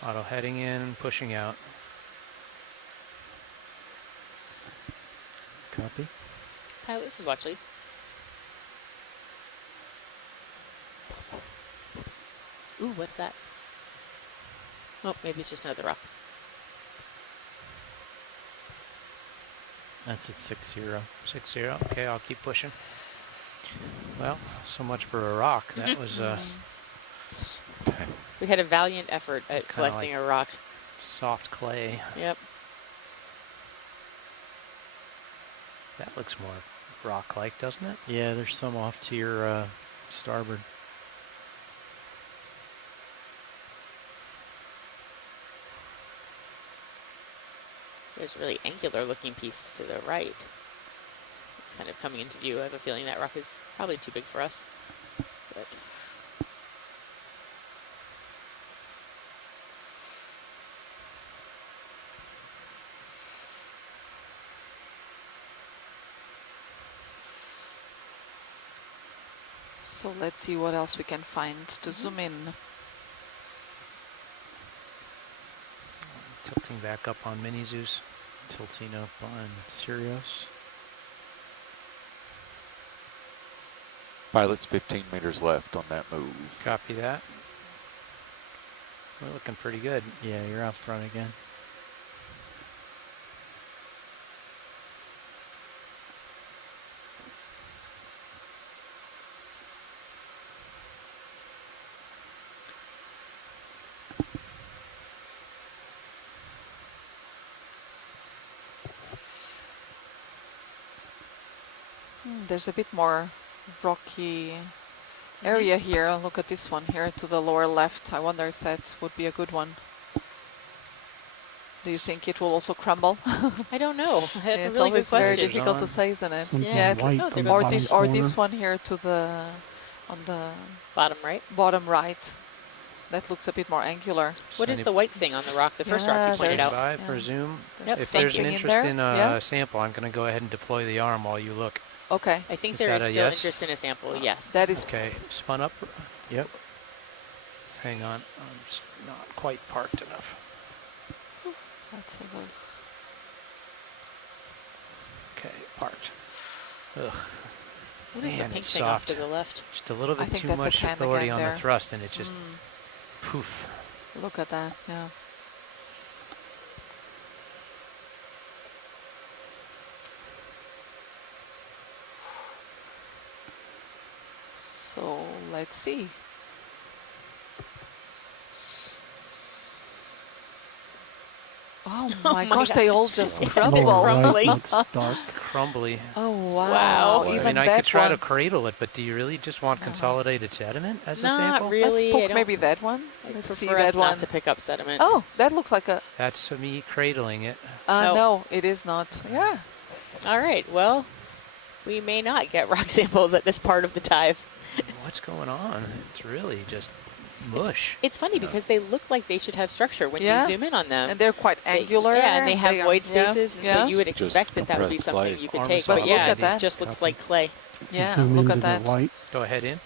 Auto heading in, pushing out. Copy. Pilot, this is watch lead. Ooh, what's that? Oh, maybe it's just another rock. That's at 6-0. 6-0. Okay, I'll keep pushing. Well, so much for a rock. That was We had a valiant effort at Kinda collecting like- a rock. soft clay. Yep. That looks more rock-like, doesn't it? Yeah, there's some off to your starboard. There's a really angular looking piece to the right. It's kind of coming into view. I have a feeling that rock is probably too big for us. But So let's see what else we can find to zoom in. Tilting back up on Mini Zeus. Tilting up on Sirius. Pilot's 15 meters left on that move. Copy that. We're looking pretty good. Yeah, you're out front again. There's a bit more rocky area here. Look at this one here to the lower left. I wonder if that would be a good one. Do you think it will also crumble? I don't know. That's a It's really good always very question. difficult to say, isn't it? Something Yeah, white oh, on there the goes- or bottom this corner. one here to the on the Bottom right. bottom right. That looks a bit more angular. What is Any- the white thing on the rock? The first rock Yeah, you pointed there's- out. By for yeah. zoom. There's If there's an something in interest there. in a Yeah. sample, I'm going to go ahead and deploy the arm while you look. Okay, I think Is there that is a still yes? interest in a sample. Yes. that is Okay, spun up. Yep. Hang on, I'm just not quite parked enough. Let's have a Okay, parked. Ugh, What is the man, pink it's thing off soft. to the left? Just a little I bit think too that's a much cam authority again on there. the thrust, and it just poof. look at that. Yeah. So let's see. Oh my my gosh, they all gosh. just Yeah, they're crumble. Lower right crumbling. looks dark. Crumbly. Oh wow. Wow. I Even mean, I that could try one. to cradle it, but do you really just want consolidated sediment as a Not sample? really. Let's I poke don't- maybe that one. I Let's see prefer us that one. not to pick up sediment. Oh, that looks like a. That's me cradling it. No. No, it is not. Yeah. All right. Well, we may not get rock samples at this part of the dive. What's going on? It's really just mush. It's funny because they look like they should have structure when Yeah. you zoom in on them. And they're quite They- angular. Yeah, and they have are- void yeah, spaces, and yeah. so you would Just expect that that would be compressed something clay. you could Arm take. is But off. yeah, Look at it that. just looks Copy. like clay. Yeah, Zoom look into at the that. white. Go ahead in.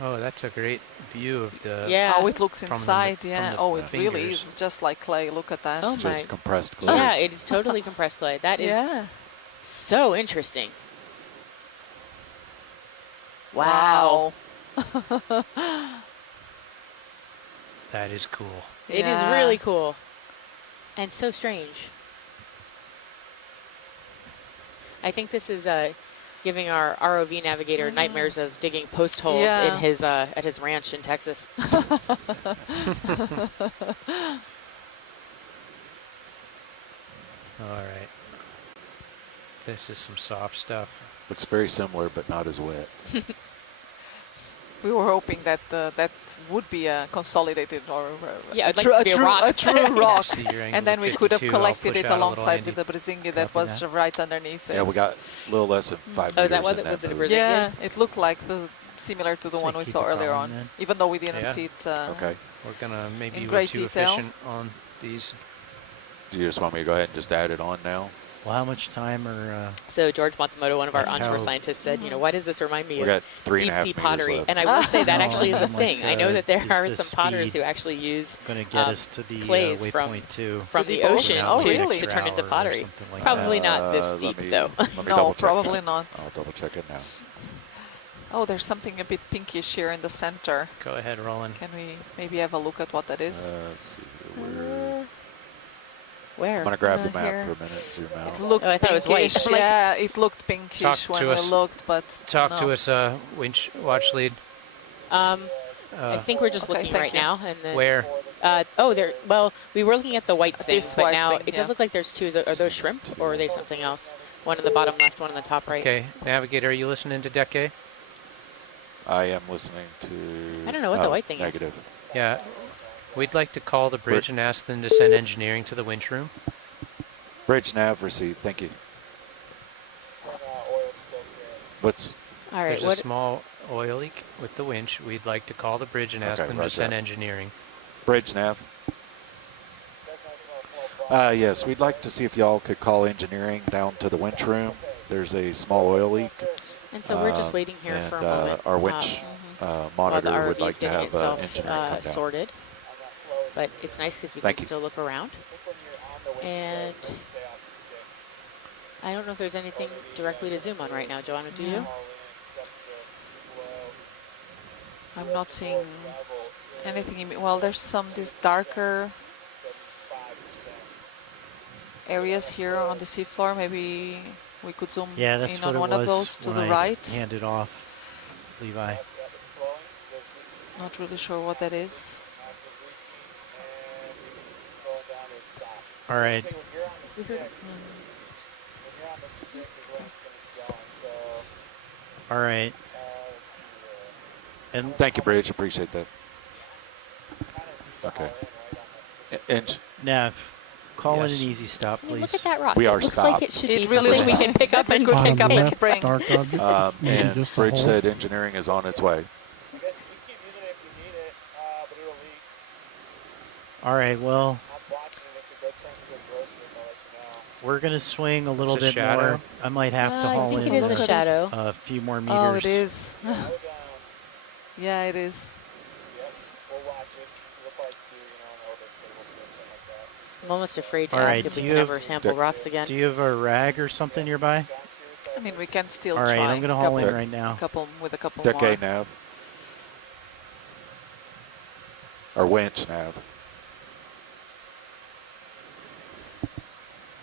Oh, that's a great view of the. Yeah. Oh, it looks From the- inside. from Yeah. the Oh, it really fingers. is just like clay. Look at that. Oh It's my- just compressed clay. Yeah, it is totally compressed clay. That is Yeah. so interesting. Wow. That is cool. It is Yeah. really cool. And so strange. I think this is giving our ROV navigator nightmares of digging post holes Yeah. in his at his ranch in Texas. All right. This is some soft stuff. Looks very similar, but not as wet. We were hoping that that would be a consolidated or Yeah, I'd like it to be a rock. a true rock. See your angle And then of we could have 52. I'll collected push it out a little, alongside Andy. with the Brazinghi that Copy was that. right underneath it. Yeah, we got a little less than 5 Oh, is that meters what in it was? that It booth. Brazinghi? Yeah, it looked like similar to the Say one we keep saw it earlier going on, then. even though we didn't Yeah. see it. Okay. We're gonna maybe In we're great too detail. efficient on these. Do you just want me to go ahead and just add it on now? Well, how much time or So George Matsumoto, one of our Like onshore how- scientists, said, you know, why does this remind me We of got 3.5 deep sea meters pottery? left. And I will say that No, actually is a I'm like, thing. I know that there is are the some potters speed who actually use going to get um, us to the clays waypoint 2? from To the deep ocean? ocean Oh, to, really? to turn into Hour or pottery. something like Probably that. not this Let deep, me- though. Let me No, double check probably it. not. I'll double check it now. Oh, there's something a bit pinkish here in the center. Go ahead, Roland. Can we maybe have a look at what that is? Let's see. Where? Where? I'm going to grab the map here. for a minute and zoom out. It looked Oh, I thought it was white. pinkish. Like- Yeah, it looked pinkish Talk when to we us. looked, but Talk no. to us, winch watch lead. I think we're just okay, looking thank right you. now. And then, Where? Oh, there. Well, we were looking at the white thing, This but white now thing, it does yeah. look like there's two. Are those shrimp or are they something else? One in the bottom left, one in the top right. Okay, navigator, are you listening to Deck A? I am listening to... I don't know what the white thing is. negative. Yeah. We'd like to call the bridge and ask them to send engineering to the winch room. Bridge nav received. Thank you. What's... All right. There's a What? small oil leak with the winch. We'd like to call the bridge and ask Okay, them to roger send that. engineering. Bridge nav. Yes, we'd like to see if y'all could call engineering down to the winch room. There's a small oil leak. And so we're just waiting here and, for a moment. Our winch while the monitor ROV would like is to getting have itself engineering come down. sorted. But it's nice because we Thank can you. still look around. And I don't know if there's anything directly to zoom on right now. Joanna, do you? I'm not seeing anything. Well, there's these darker areas here on the seafloor. Maybe we could zoom Yeah, that's in what on it one was of those to when the I right. handed off Levi. Not really sure what that is. All right. All right. And Thank you, Bridge. Appreciate that. Okay. And Nav, call Yes. in an easy stop, I mean, please. look at that rock. We it are looks stopped. like it should It be really something we can pick up and Good Bottom pick up left, and bring. dark object. and just a Bridge hole. said engineering is on its way. All right, well, we're going to swing a little It's a bit shadow? more. I might have to I haul think in it is Look a at it. shadow. a few more meters. Oh, it is. Yeah, it is. I'm almost afraid to All ask right, if do we you can have- ever sample rocks again. Do you have a rag or something nearby? I mean, we can still All right, try. I'm going to haul in Couple- right now. With a couple Deck more. A nav. Or winch nav.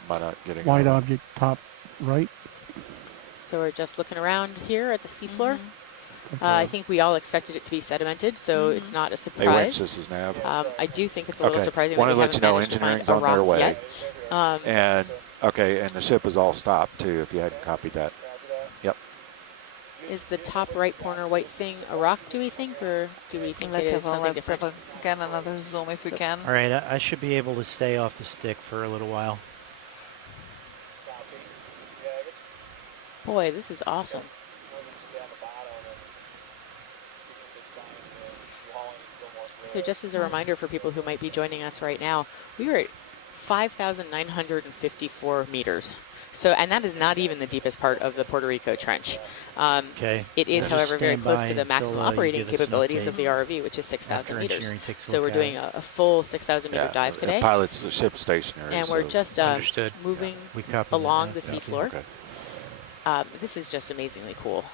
Am I not getting White it? object top right. So we're just looking around here at the seafloor. Okay. I think we all expected it to be sedimented, so it's not a Hey, winch, surprise. this is nav. I do think it's a little Okay. surprising Wanna that we let you haven't know managed to find engineering's a on their rock way. yet. And, okay, and the ship is all stopped too, if you hadn't copied that. Yep. Is the top right corner white thing a rock, do we think, or do we think Let's it is have something let's different? have again another zoom if we So- can. All right, I should be able to stay off the stick for a little while. Boy, this is awesome. So just as a reminder for people who might be joining us right now, we are at 5,954 meters. So, and that is not even the deepest part of the Puerto Rico Trench. Okay. It is, Just however, very stand close by to the until, maximum you operating give us an capabilities of update the ROV, which is 6,000 after meters. engineering takes a So look we're at doing it. a full 6,000 meter dive the today. pilot's the ship stationary. And we're so- just Understood. moving We copy along that. the Yeah. seafloor. Okay. This is just amazingly cool.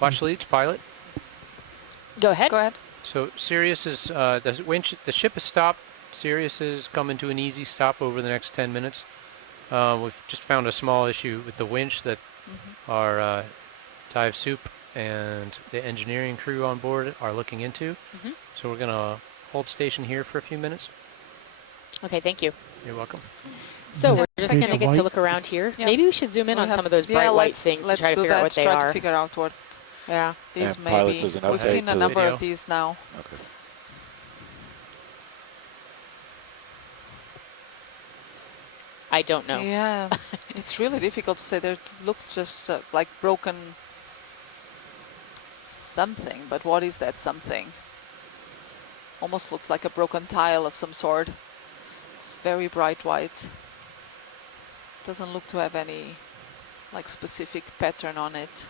Watch leads, pilot. Go ahead. Go ahead. So Sirius is the ship is stopped. Sirius is coming to an easy stop over the next 10 minutes. We've just found a small issue with the winch that our dive soup and the engineering crew on board are looking into. So we're going to hold station here for a few minutes. Okay, thank you. You're welcome. So Yeah, we're just thank going to you. get to look around here. Yeah. Maybe we should zoom in We on have- some of those yeah, bright white let's- things to let's try to do figure out that, what they try are. to figure out what Yeah. these And may pilots be. as an We've update seen a to the number video. of these now. Okay. I don't know. Yeah, it's really difficult to say. There looks just like broken something, but what is that something? Almost looks like a broken tile of some sort. It's very bright white. Doesn't look to have any like specific pattern on it.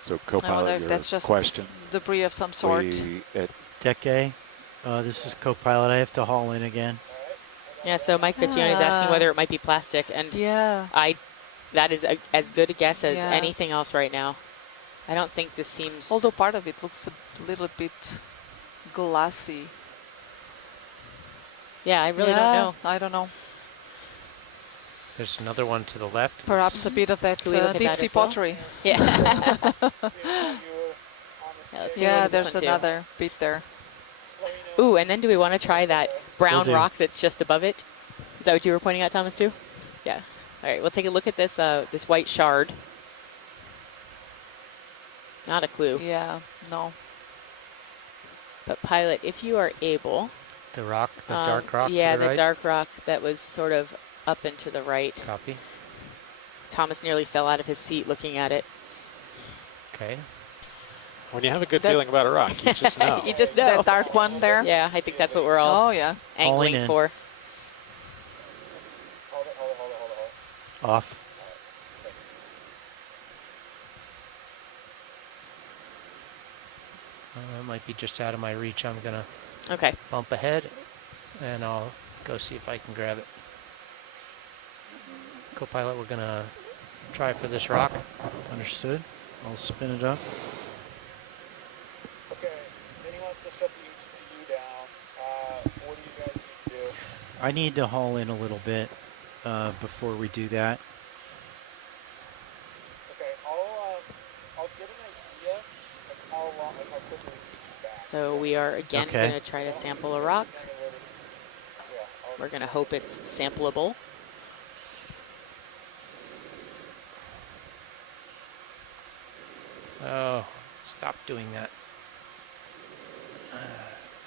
So I wonder co-pilot, if your that's just question. debris of some sort. Deck A, this is co-pilot. I have to haul in again. Yeah, so Mike Piccione is asking whether it might be plastic, and Yeah, that is as good a guess as Yeah. anything else right now. I don't think this seems... although part of it looks a little bit glassy. Yeah, I really don't Yeah, know. I don't know. There's another one to the left. Perhaps a bit of that Can we look at deep that sea as well? pottery. Yeah. Yeah, let's take a look Yeah, at this there's one too. another bit there. Ooh, and then do we want to try that brown do. rock that's just above it? Is that what you were pointing at, Thomas, too? Yeah. All right, we'll take a look at this this white shard. Not a clue. Yeah, no. But pilot, if you are able... The rock, the dark rock yeah, to the right. dark rock that was sort of up and to the right. Copy. Thomas nearly fell out of his seat looking at it. Okay. When you have a good That- feeling about a rock, you just know. You just know. That dark one there? Yeah, I think that's what we're all Oh, yeah. angling in. for. Off. That might be just out of my reach. I'm going to Okay. bump ahead, and I'll go see if I can grab it. Co-pilot, we're going to try for this rock. Understood. I'll spin it up. Okay, then he wants to shut the HPU down. What do you guys need to do? I need to haul in a little bit before we do that. Okay, I'll get an idea of how long, like how quickly we can get back. So we are again Okay. going to try to sample a rock. Yeah, We're going to hope it's sampleable. Oh, stop doing that.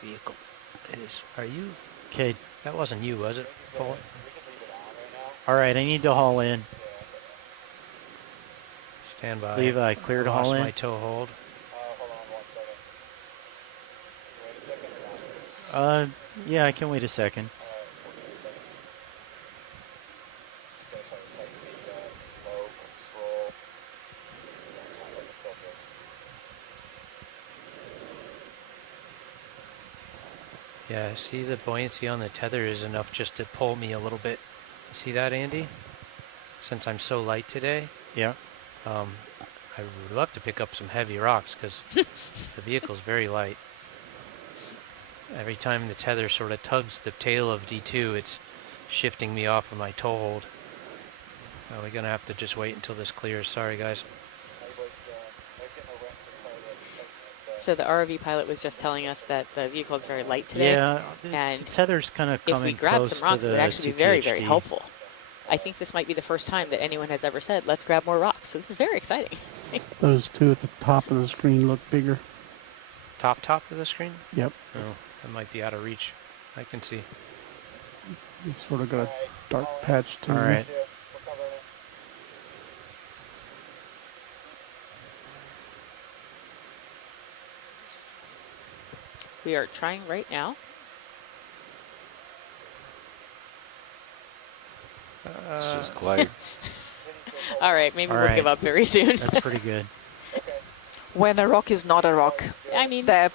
Vehicle. It is. Are you? Okay. That wasn't you, was it, Paul? All right. I need to haul in. Stand by. Levi, clear to haul Lost in? my toe hold. hold on 1 second. Can you wait a second or not? Yeah, I can wait a second. Just gotta try to tighten the low control. Time on the filter. Yeah, see the buoyancy on the tether is enough just to pull me a little bit. See that, Andy? Since I'm so light today, Yeah. I would love to pick up some heavy rocks because the vehicle's very light. Every time the tether sort of tugs the tail of D2, it's shifting me off of my toe hold. We're going to have to just wait until this clears. Sorry, guys. So the ROV pilot was just telling us that the vehicle is very light today. Yeah. And the tether's kind of if coming we grab close some rocks, to it the would actually be very, very CPHD. helpful. I think this might be the first time that anyone has ever said, let's grab more rocks. So this is very exciting. Those two at the top of the screen look bigger. Top of the screen? Yep. Oh, that might be out of reach. I can see. It's sort of got a dark patch to All it. right. We are trying right now. It's just clay. All right, maybe All we'll right. give up very soon. That's pretty good. When a rock is not a rock. I mean, Deb.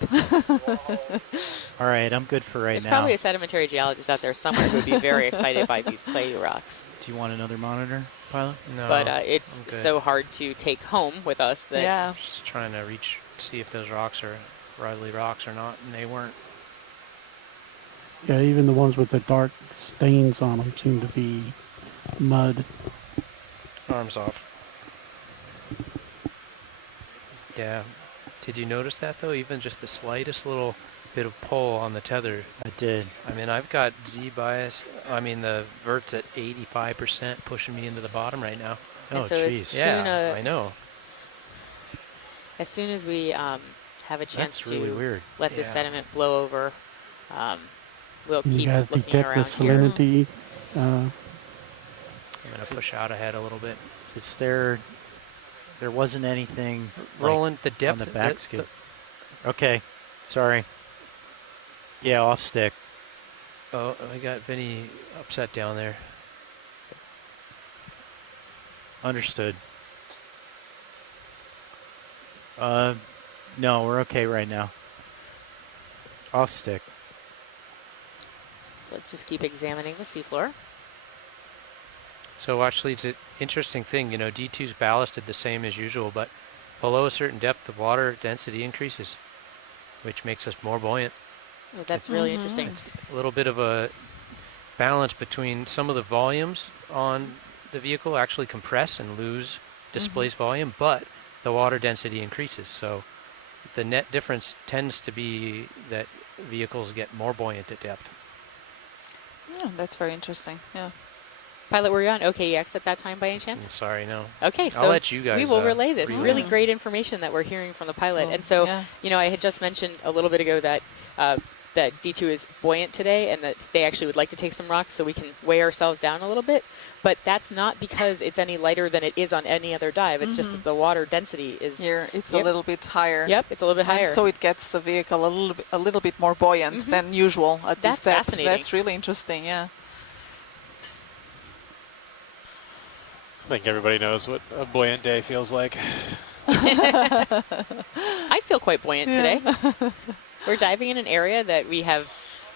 All right. I'm good for right there's now. probably a sedimentary geologist out there somewhere who would be very excited by these clay rocks. Do you want another monitor, pilot? No, But it's I'm good. so hard to take home with us that Yeah. Just trying to see if those rocks are Riley rocks or not, and they weren't. Yeah, even the ones with the dark stains on them seem to be mud. Arms off. Yeah. Did you notice that though? Even just the slightest little bit of pull on the tether. I did. I mean, I've got Z bias. I mean, the vert's at 85%, pushing me into the bottom right now. Oh, And so jeez. Yeah, I know. As soon as we have a chance That's really to weird. let the Yeah. sediment blow over, we'll You keep guys looking detect the around here. salinity. I'm gonna push out ahead a little bit. Is there wasn't anything Roland, the like, depth on the back skid? Okay, sorry. Yeah, off stick. Oh, I got Vinny upset down there. Understood. No, we're okay right now. Off stick. So let's just keep examining the seafloor. So actually, it's an interesting thing. You know, D2's ballasted the same as usual, but below a certain depth, the water density increases, which makes us more buoyant. Oh, that's really interesting. A little bit of a balance between some of the volumes on the vehicle actually compress and lose displaced volume, but the water density increases. So the net difference tends to be that vehicles get more buoyant at depth. Yeah, that's very interesting. Yeah. Pilot, were you on OKEX at that time by any chance? Sorry, no. Okay, I'll so let you guys we will relay this. relay Really it. great information that we're hearing from the pilot. Well, And so, yeah. you know, I had just mentioned a little bit ago that that D2 is buoyant today and that they actually would like to take some rocks so we can weigh ourselves down a little bit. But that's not because it's any lighter than it is on any other dive. It's just that the water density is... Here, it's Yep. a little bit higher. Yep, it's a little bit higher. And so it gets the vehicle a little bit more buoyant than usual at That's this depth. fascinating. That's really interesting, yeah. I think everybody knows what a buoyant day feels like. I feel quite buoyant today. We're diving in an area that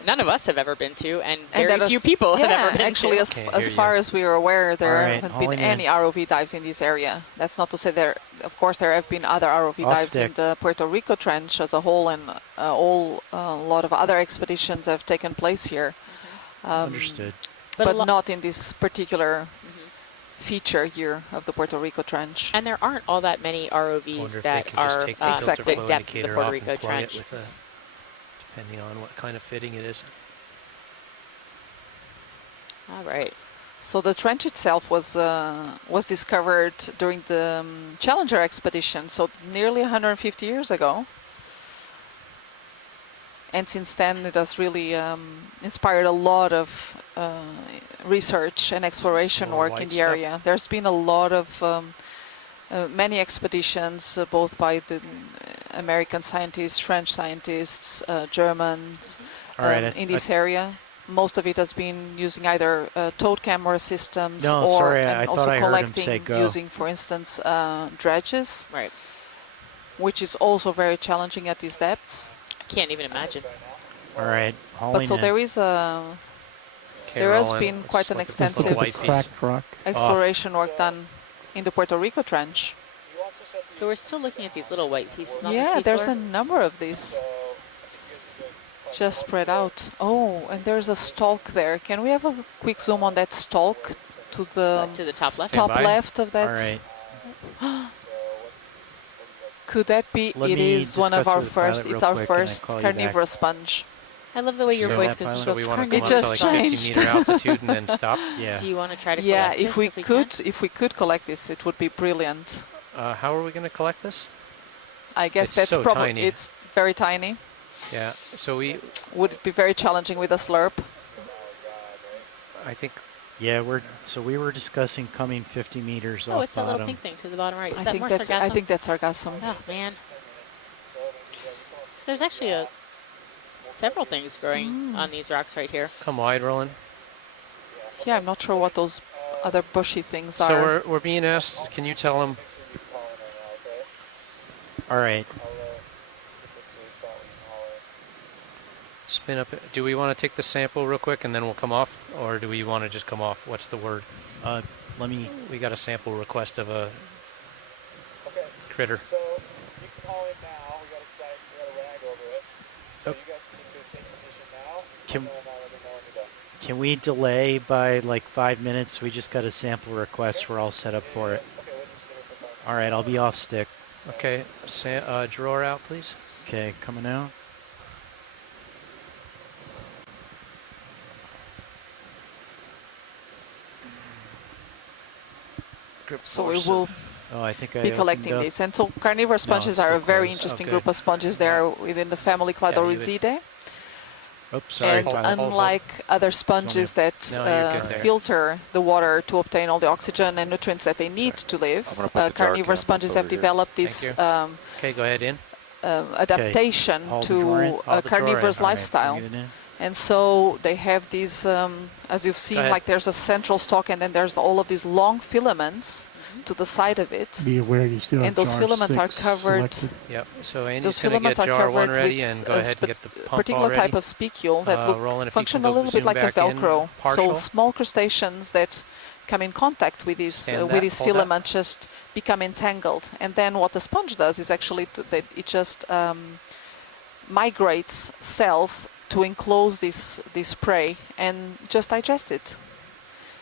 none of us have ever been to, and very few people have ever been actually, to. as far as we are aware, there Right, haven't been hauling any in. ROV dives in this area. That's not to say of course, there have been other ROV Off dives in stick. the Puerto Rico Trench as a whole, and a lot of other expeditions have taken place here. Understood. But not in this particular feature here of the Puerto Rico Trench. And there aren't all that many Wonder ROVs if they that can just are take the filter exactly. flow the depth of the indicator Puerto off Rico and plug Trench. it with depending on what kind of fitting it is. All right. So the trench itself was discovered during the Challenger expedition, so nearly 150 years ago. And since then, it has really inspired a lot of research and exploration more work white in the stuff. area. There's been a lot of many expeditions, both by the American scientists, French scientists, Germans, All right, in this area. Most of it has been using either towed camera systems No, or sorry, and I also thought I heard him collecting say go. using, for instance, dredges, Right. which is also very challenging at these depths. I can't even imagine. All right, hauling But so in. there is there has been quite an This little extensive white piece. Cracked rock. exploration work done in the Puerto Rico Trench. So we're still looking at these little white pieces on the Yeah, seafloor. there's a number of these just spread out. Oh, and there's a stalk there. Can we have a quick zoom on that stalk to the to the top left. Stand top by. left of that? All right. Could that be? Let It me is one of discuss our with the pilot first. real It's our quick, and I first call you back. carnivorous sponge. I love the way your So- voice So goes So so we want to It come up just to like 50 changed. meter altitude and then stop. Yeah. Do you want to try to Yeah, collect if this we can? could, if we could collect this, it would be brilliant. How are we going to collect this? I guess It's that's so probably tiny. it's very tiny. Yeah. So Would it be very challenging with a slurp? I think Yeah, we were discussing coming 50 meters Oh, off it's that little bottom. pink thing to the bottom right. Is I that think more that's sargassum? I think that's sargassum. Oh man. So there's actually several things growing on these rocks right here. come wide, Roland. Yeah, I'm not sure what those other bushy things So are. we're being asked. Can you tell them? All right. Spin up. Do we want to take the sample real quick and then we'll come off, or do we want to just come off? What's the word? Let me. We got a sample request of a Okay, critter. so you can haul in now. We got a rag over it. So Oh. you guys can get to the same position now. Can- and then, Can we delay by like 5 minutes? We just got a sample request. We're all set up for it. Okay, wait, just give it for 5 minutes. All right, I'll be off stick. Okay, drawer out, please. Okay, coming out. Grip So we force will of- Oh, I think I be opened collecting up. this. And so carnivorous No, sponges it's are a still very closed. interesting Oh, group good. of sponges. They are within the family Cladorhizidae. Oops, sorry, And Tyler. unlike other sponges that No, you're good there. filter the water to obtain all the oxygen and nutrients that they need to live, I'm gonna put the jar carnivorous cam sponges up have over here. developed Thank this you. Okay, go ahead in. adaptation Haul the drawer in. to Haul a the drawer in. carnivorous All right, lifestyle. bring it in. And so they have these, as you've seen, ahead. like there's a central stalk and then there's all of these long filaments to the side of it. Be aware you still have And those jar filaments are 6 covered. selected. Yep. So Those Andy's going to filaments get are jar 1 covered ready with and go ahead and get the pump particular all ready. type of spicule that Roland, if you function can a go little bit zoom like a back in Velcro. So partial. small crustaceans that come in contact with these Stand that, hold that. filaments just become entangled. And then what the sponge does is actually that it just migrates cells to enclose this prey and just digest it.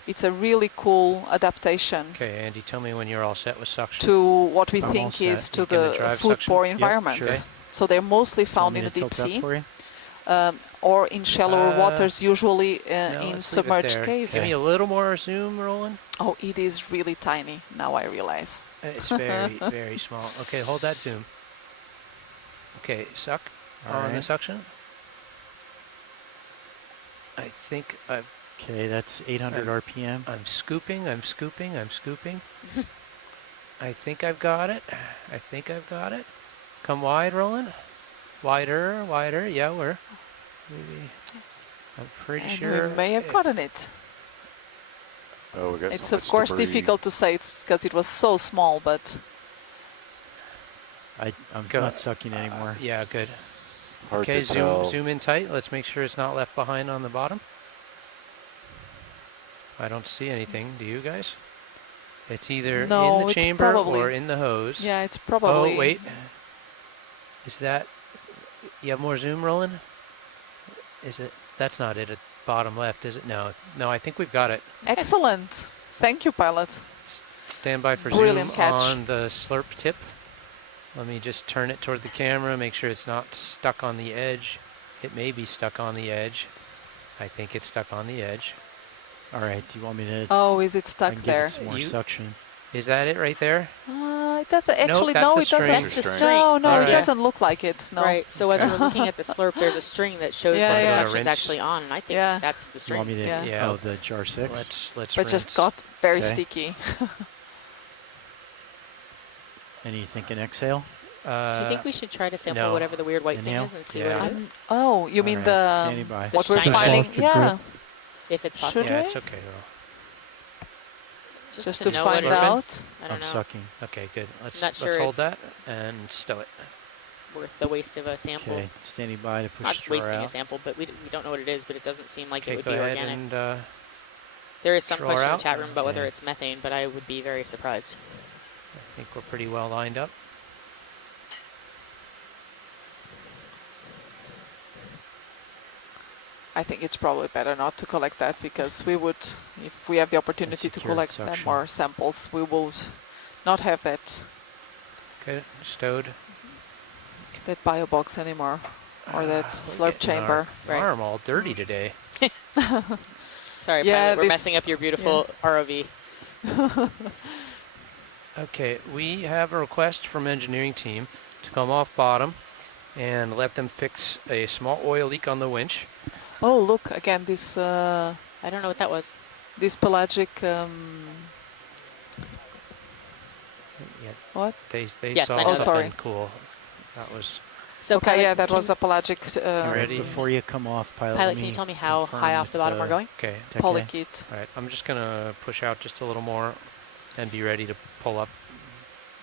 It's a really cool adaptation Okay, Andy, tell me when you're all set with suction. to what we I'm all think is set. to You gonna the drive food suction? poor Yep, environments. sure. So they're mostly Want found me in the to deep tilt up sea for you? or in shallower waters, usually No, in let's leave it submerged there. caves. Give me a little more zoom, Roland. Oh, it is really tiny, now I realize. It's very, very small. Okay, hold that zoom. Okay, suck All on the right. suction. I think Okay, that's 800 RPM. I'm scooping, I'm scooping, I'm scooping. I think I've got it. I think I've got it. Come wide, Roland. Wider, wider. Yeah, we're maybe. I'm pretty And sure. we may have if- gotten it. Oh, we got It's so of much course debris. difficult to say because it was so small, but I'm Go. not sucking anymore. Yeah, good. Hard Okay, to tell. zoom in tight. Let's make sure it's not left behind on the bottom. I don't see anything. Do you guys? It's either No, in the it's chamber probably- or in the hose. yeah, it's probably. Oh, wait. Is that... You have more zoom, Roland? Is it... That's not it at bottom left, is it? No. No, I think we've got it. Excellent. Thank you, pilot. Stand by for Brilliant zoom catch. on the slurp tip. Let me just turn it toward the camera, make sure it's not stuck on the edge. It may be stuck on the edge. I think it's stuck on the edge. All right, do you want me to Oh, is it I stuck can give there? it some more You- suction? Is that it right there? It doesn't actually. that's No, the it doesn't. string. That's the String. string. No, no, Alright. it doesn't look like it. No. Right. So as we're looking at the slurp, there's a string that shows Yeah, when yeah. the suction's Rinse. actually on, and I think Yeah. that's the Do you string. want me to? Yeah. Oh, the jar 6. Let's But rinse. just got very Okay. sticky. And you thinking exhale? Do you think we should try to sample no. whatever the weird white Inhale? thing is and see Yeah. what it is? Oh, you mean Alright, the standing by. what The we're shiny finding? one. Yeah, If it's Should possible. Yeah, we? it's okay, Earl. just to to know what find it is. out. I don't I'm know. sucking. Okay, good. Let's Not sure let's hold it's- that and stow it. Worth the waste of a sample. Okay, standing by to push Not the jar wasting a out. sample, but we don't know what it is, but it doesn't seem like it Okay, would go be ahead organic. and There is some draw question in out. the chat room about whether Okay. it's methane, but I would be very surprised. I think we're pretty well lined up. I think it's probably better not to collect that because we would, if we have the opportunity to secured collect them suction. or samples, we will not have that Okay, stowed. bio box anymore or that We're slurp getting chamber. Our Right. arm all dirty today. Sorry, Yeah, pilot, we're this- messing up your beautiful ROV. Okay, we have a request from engineering team to come off bottom and let them fix a small oil leak on the winch. Oh, look again, this I don't know what that was. this pelagic. Yeah, What? they Yes, saw I know something sorry. cool. That was So Okay, pilot, yeah, that can, was a pelagic Ready? Before you come off, pilot, pilot, let can me you tell me how confirm high off with, the bottom we're going? okay. Tech guy. polykit. All right, I'm just gonna push out just a little more and be ready to pull up.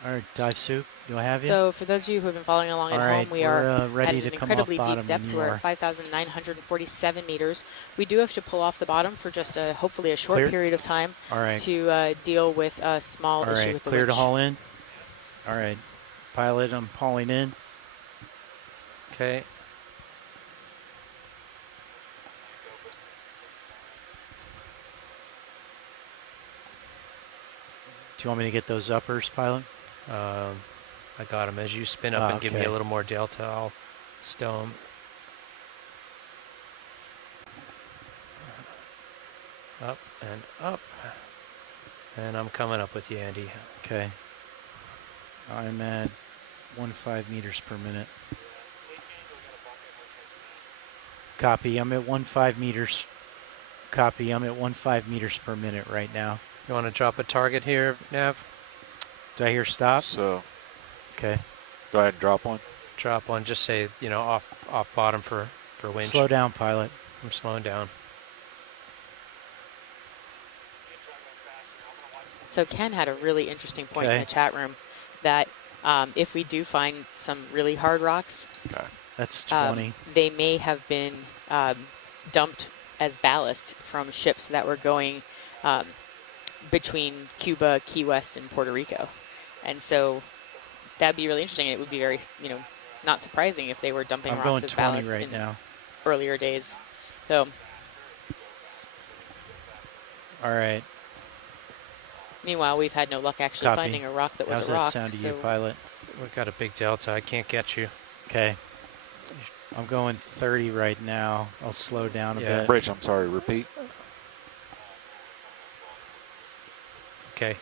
All right, dive suit. Do I have you? So for those of you who have been following along All at right, home, we we're are ready at to an come off incredibly bottom deep when depth. you We're are. at 5,947 meters. We do have to pull off the bottom for just hopefully a short Clear? period of time All right. to deal with a small All issue right, with the clear to winch. haul in. All right, pilot, I'm hauling in. Okay. you want me to get those uppers, pilot? I got them. As you spin up and give me okay. a little more delta, I'll stow them. Up and up. And I'm coming up with you, Andy. Okay. I'm at 1.5 meters per minute. Copy. I'm at 1.5 meters. Copy. I'm at 1.5 meters per minute right now. You want to drop a target here, Nav? Do I hear stop? So Okay. go ahead and drop one. Drop one. Just say, you know, off bottom for winch. Slow down, pilot. I'm slowing down. So Ken had a really interesting point in Okay. the chat room that if we do find some really hard rocks, Okay. That's 20. they may have been dumped as ballast from ships that were going between Cuba, Key West, and Puerto Rico. And so that'd be really interesting. It would be very, you know, not surprising if they were dumping I'm rocks going as 20 ballast right in now. earlier days. So All right. meanwhile, we've had no luck actually Copy. finding a rock that was How's a rock. that sound to so you, pilot? We've got a big delta. I can't get you. Okay. I'm going 30 right now. I'll slow down a Yeah. bit. Bridge, I'm sorry, repeat. Okay.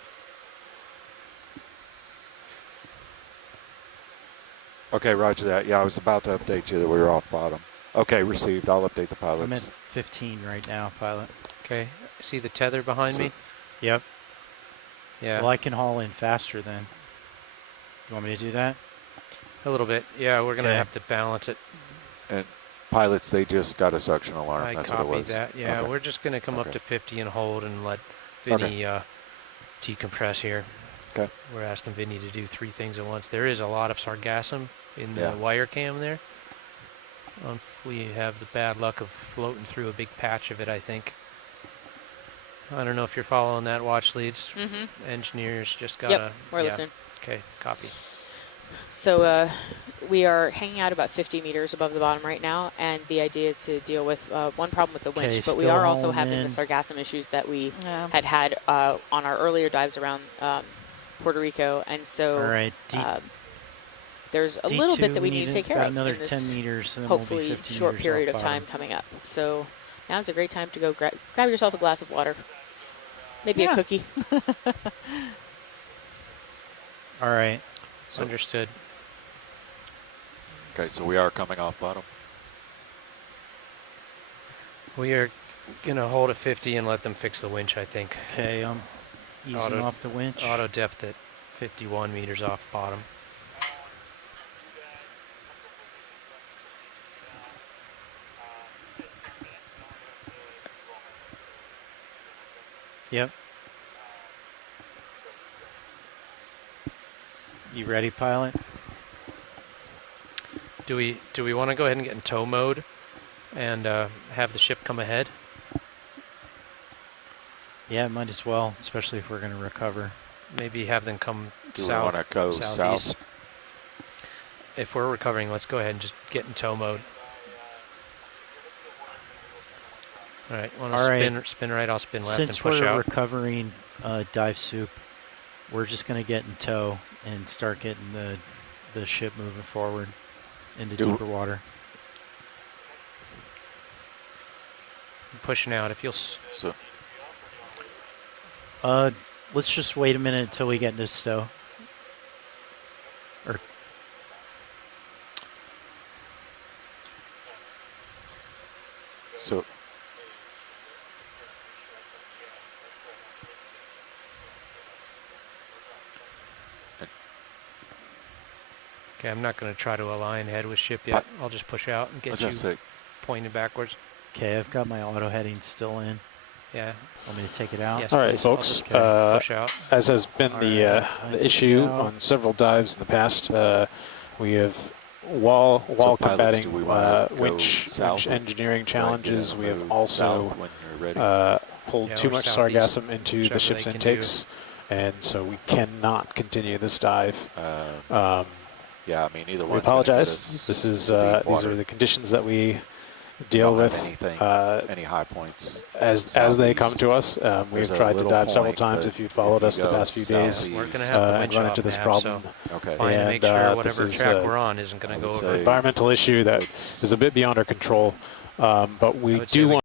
Okay, roger that. Yeah, I was about to update you that we were off bottom. Okay, received. I'll update the pilots. I'm at 15 right now, pilot. Okay. See the tether behind me? Yep. Yeah. Well, I can haul in faster then. You want me to do that? A little bit. Yeah, we're going to Okay. have to balance it. And pilots, they just got a suction alarm. I That's what it copied was. that. Yeah, Okay. we're just going to come up Okay. to 50 and hold and let Vinny decompress here. Okay. We're asking Vinny to do 3 things at once. There is a lot of sargassum in the Yeah. wire cam there. We have the bad luck of floating through a big patch of it, I think. I don't know if you're following that, watch leads. Mhm. Engineers just got Yep, we're listening. Okay, copy. So we are hanging out about 50 meters above the bottom right now, and the idea is to deal with one problem with the winch, Okay, but we still are also hauling having in. the sargassum issues that we Yeah. had on our earlier dives around Puerto Rico, and so All right. there's a little bit D2, that we need to take care got of another in this 10 meters, and then we'll be hopefully 15 short meters period off of time bottom. coming up. So now's a great time to go grab yourself a glass of water, maybe Yeah. a cookie. All right. So- Understood. Okay, so we are coming off bottom. We are going to hold at 50 and let them fix the winch, I think. Okay, I'm easing Auto- off the winch. Auto depth at 51 meters off bottom. Yep. You ready, pilot? Do we want to go ahead and get in tow mode and have the ship come ahead? Yeah, might as well, especially if we're going to recover. Maybe have them come Do we south. want to go southeast. south? If we're recovering, let's go ahead and just get in tow mode. All right, want All right. to spin right? I'll spin left Since and push we're out. recovering dive soup, we're just going to get in tow and start getting the ship moving forward into deeper water. I'm pushing out. If you'll. So Let's just wait a minute until we get into stow. Or so Okay, I'm not going to try to align head with ship yet. I'll just push out and I get was you gonna say, pointed backwards. okay, I've got my auto heading still in. Yeah. Want me to take it out? Yes, All right, please. I'll folks. just push out. As has been All the, right, I the issue took it out. on several dives in the past, we have while pilots, combating do we wanna go winch south? engineering challenges, we have move also south when you're ready. pulled Yeah, too or much southeast, sargassum into whichever the ship's they can do. intakes, and so we cannot continue this dive. Yeah, I mean either We one. apologize. This is to deep these water. are the conditions that we deal don't have with anything, any high points. as they come to us. We've There's a tried to little dive several point, times but if you'd followed if you us the go past few days. southeast, We're going to have the and winch run off into this nav, problem. so Okay. fine to make And, sure this whatever is, track we're on isn't going I to go would over. say environmental issue that it's- is a bit beyond our control, but I we would say do we want